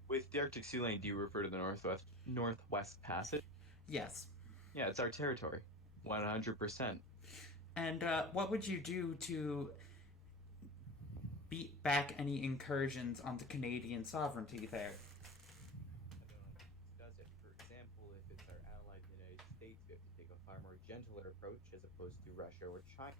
With the Arctic Sea Lane, do you refer to the Northwest Passage? Yes. Yeah, it's our territory. 100%. And what would you do to beat back any incursions onto Canadian sovereignty there? Does it? For example, if it's our ally, the United States, we have to take a far more gentler approach as opposed to Russia or China.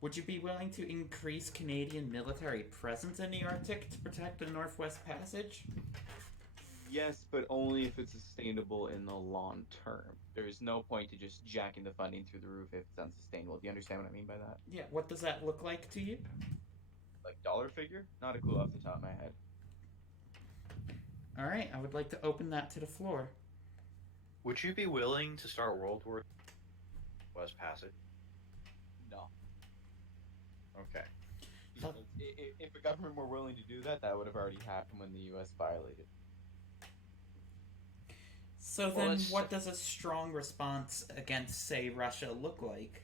Would you be willing to increase Canadian military presence in the Arctic to protect the Northwest Passage? Yes, but only if it's sustainable in the long term. There's no point to just jacking the funding through the roof if it's unsustainable. Do you understand what I mean by that? Yeah, what does that look like to you? Like dollar figure? Not a clue off the top of my head. Alright, I would like to open that to the floor. Would you be willing to start World War West Passage? No. Okay. Oh. If a government were willing to do that, that would have already happened when the U.S. violated. So Well, then, it's- what does a strong response against, say, Russia look like?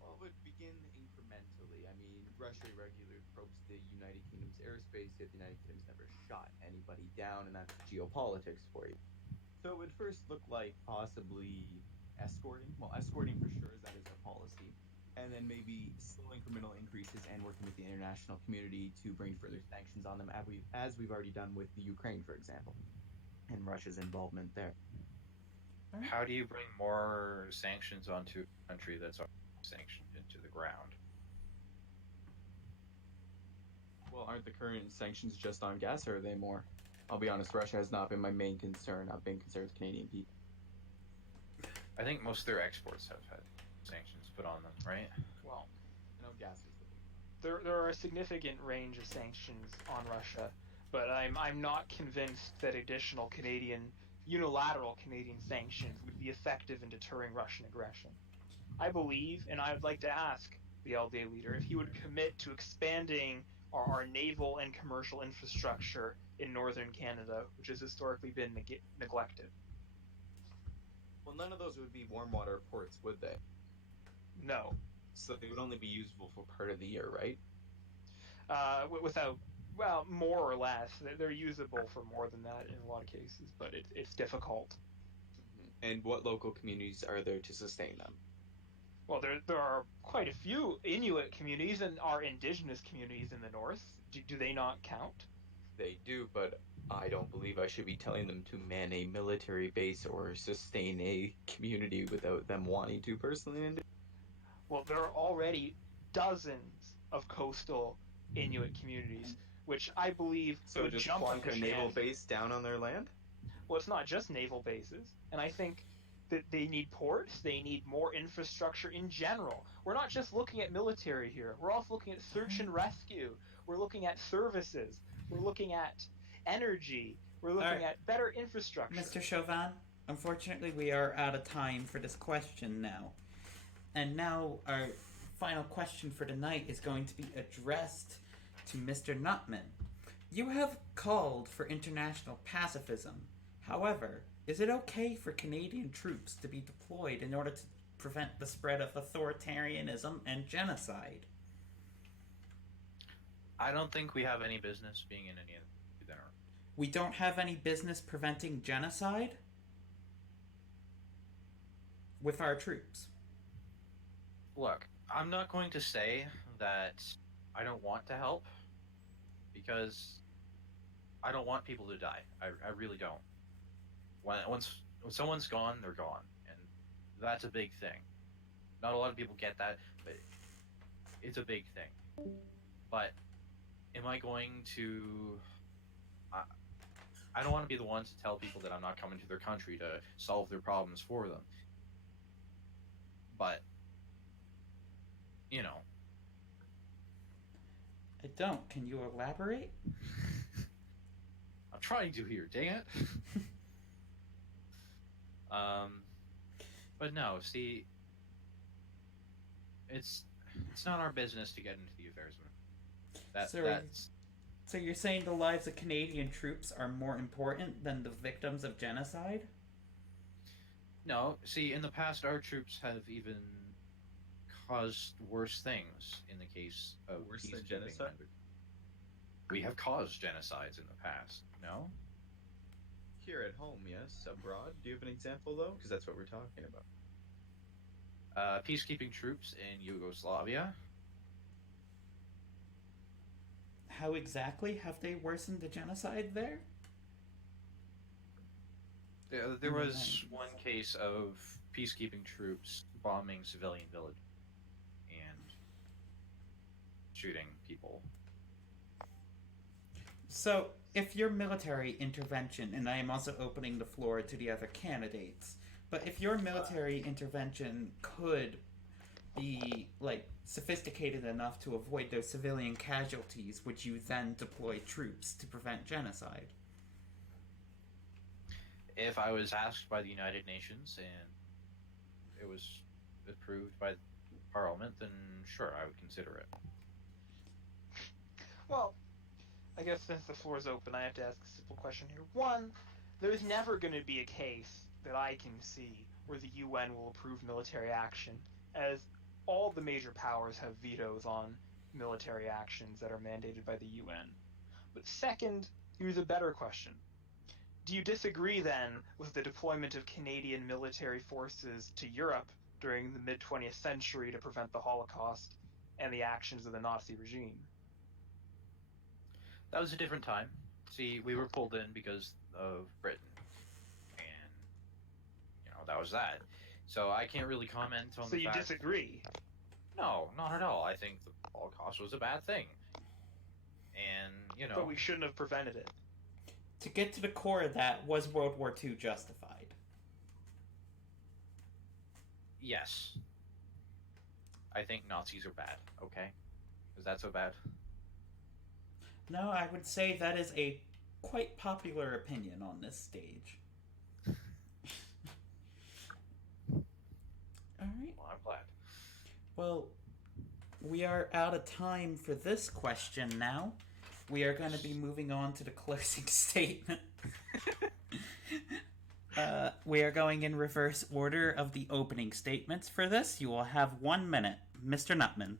Well, it would begin incrementally. I mean, Russia regularly probes the United Kingdom's airspace, yet the United Kingdom's never shot anybody down, and that's geopolitics for you. So it would first look like possibly escorting. Well, escorting for sure, as that is our policy. And then maybe slow incremental increases and working with the international community to bring further sanctions on them, as we've already done with the Ukraine, for example, and Russia's involvement there. How do you bring more sanctions onto a country that's already sanctioned into the ground? Well, aren't the current sanctions just on gas, or are they more? I'll be honest, Russia has not been my main concern. I've been concerned with Canadian people. I think most of their exports have had sanctions put on them, right? Well, I know gas is the big one. there are a significant range of sanctions on Russia, but I'm not convinced that additional unilateral Canadian sanctions would be effective in deterring Russian aggression. I believe, and I would like to ask the LDA leader if he would commit to expanding our naval and commercial infrastructure in northern Canada, which has historically been neglected. Well, none of those would be warm water ports, would they? No. So they would only be usable for part of the year, right? Without, well, more or less. They're usable for more than that in a lot of cases, but it's difficult. And what local communities are there to sustain them? Well, there are quite a few Inuit communities and our indigenous communities in the north. Do they not count? They do, but I don't believe I should be telling them to man a military base or sustain a community without them wanting to personally. Well, there are already dozens of coastal Inuit communities, which I believe So would just jump plunk at a the naval chance. base down on their land? Well, it's not just naval bases, and I think that they need ports, they need more infrastructure in general. We're not just looking at military here, we're also looking at search and rescue, we're looking at services, we're looking at energy, we're looking Alright. at better infrastructure. Mr. Chauvin, unfortunately, we are out of time for this question now. And now, our final question for tonight is going to be addressed to Mr. Nutman. You have called for international pacifism. However, is it okay for Canadian troops to be deployed in order to prevent the spread of authoritarianism and genocide? I don't think we have any business being in any of them. We don't have any business preventing genocide with our troops. Look, I'm not going to say that I don't want to help, because I don't want people to die. I really don't. When someone's gone, they're gone, and that's a big thing. Not a lot of people get that, but it's a big thing. But am I going to? I don't want to be the one to tell people that I'm not coming to their country to solve their problems for them. But you know, I don't. Can you elaborate? I'm trying to here, dang it. But no, see, it's not our business to get into the affairs of So you're saying the lives of Canadian troops are more important than the victims of genocide? No, see, in the past, our troops have even caused worse things in the case of Worse than peacekeeping genocide? members. We have caused genocides in the past, no? Here at home, yes. Abroad, do you have an example though? Because that's what we're talking about. Peacekeeping troops in Yugoslavia. How exactly have they worsened the genocide there? There was one case of peacekeeping troops bombing civilian villages. and shooting people. So, if your military intervention, and I am also opening the floor to the other candidates, but if your military intervention could be, like, sophisticated enough to avoid those civilian casualties, would you then deploy troops to prevent genocide? If I was asked by the United Nations and it was approved by Parliament, then sure, I would consider it. Well, I guess since the floor is open, I have to ask a simple question here. One, there's never going to be a case that I can see where the UN will approve military action, as all the major powers have vetoes on military actions that are mandated by the UN. But second, here's a better question. Do you disagree then with the deployment of Canadian military forces to Europe during the mid-20th century to prevent the Holocaust and the actions of the Nazi regime? That was a different time. See, we were pulled in because of Britain, and that was that. So I can't really comment on So the you fact. disagree? No, not at all. I think the Holocaust was a bad thing, and But we shouldn't have prevented it. To get to the core of that, was World War II justified? yes, I think Nazis are bad. Okay, is that so bad? No, I would say that is a quite popular opinion on this stage. Alright. Well, I'm glad. Well, we are out of time for this question now. We are going to be moving on to the closing statement. We are going in reverse order of the opening statements for this. You will have 1 minute. Mr. Nutman.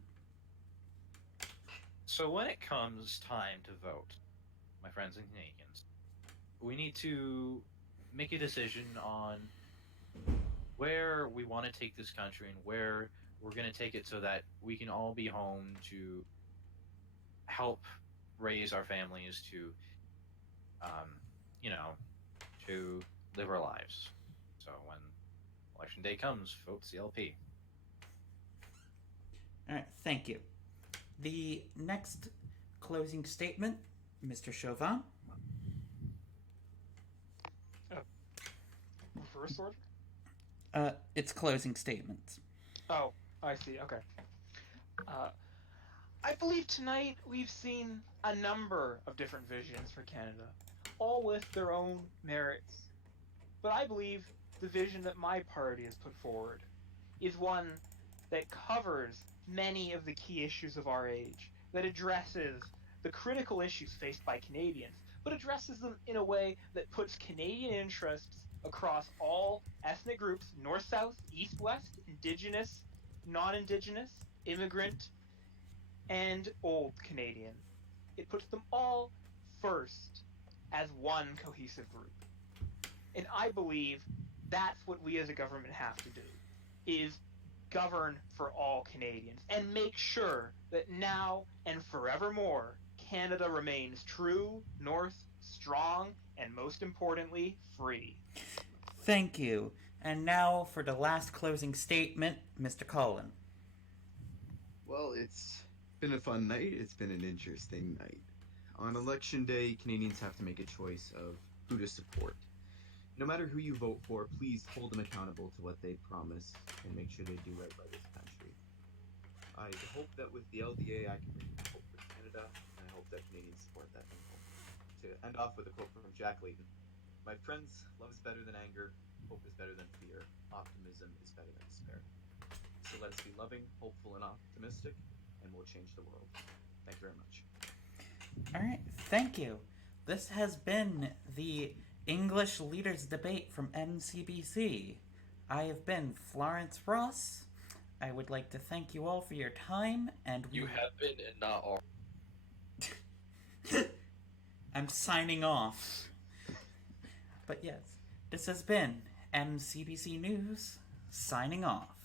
So when it comes time to vote, my friends and Canadians, we need to make a decision on where we want to take this country and where we're going to take it so that we can all be home to help raise our families to, to live our lives. So when election day comes, vote CLP. Alright, thank you. The next closing statement, Mr. Chauvin. Reverse order? It's closing statements. Oh, I see. Okay. I believe tonight we've seen a number of different visions for Canada, all with their own merits. But I believe the vision that my party has put forward is one that covers many of the key issues of our age, that addresses the critical issues faced by Canadians, but addresses them in a way that puts Canadian interests across all ethnic groups, north-south, east-west, indigenous, non-indigenous, immigrant, and old Canadian. It puts them all first as one cohesive group. And I believe that's what we as a government have to do, is govern for all Canadians and make sure that now and forevermore Canada remains true, north, strong, and most importantly, free. Thank you. And now for the last closing statement, Mr. Cullen. Well, it's been a fun night. It's been an interesting night. On election day, Canadians have to make a choice of who to support. No matter who you vote for, please hold them accountable to what they promise and make sure they do right by this country. I hope that with the LDA I can bring hope for Canada, and I hope that Canadians support that new hope. To end off with a quote from Jack Layton, "My friends, love is better than anger, hope is better than fear, optimism is better than despair." So let's be loving, hopeful, and optimistic, and we'll change the world. Thank you very much. Alright, thank you. This has been the English Leaders Debate from MCBC. I have been Florence Ross. I would like to thank you all for your time, and You have been and not all. I'm signing off. But yes, this has been MCBC News, signing off.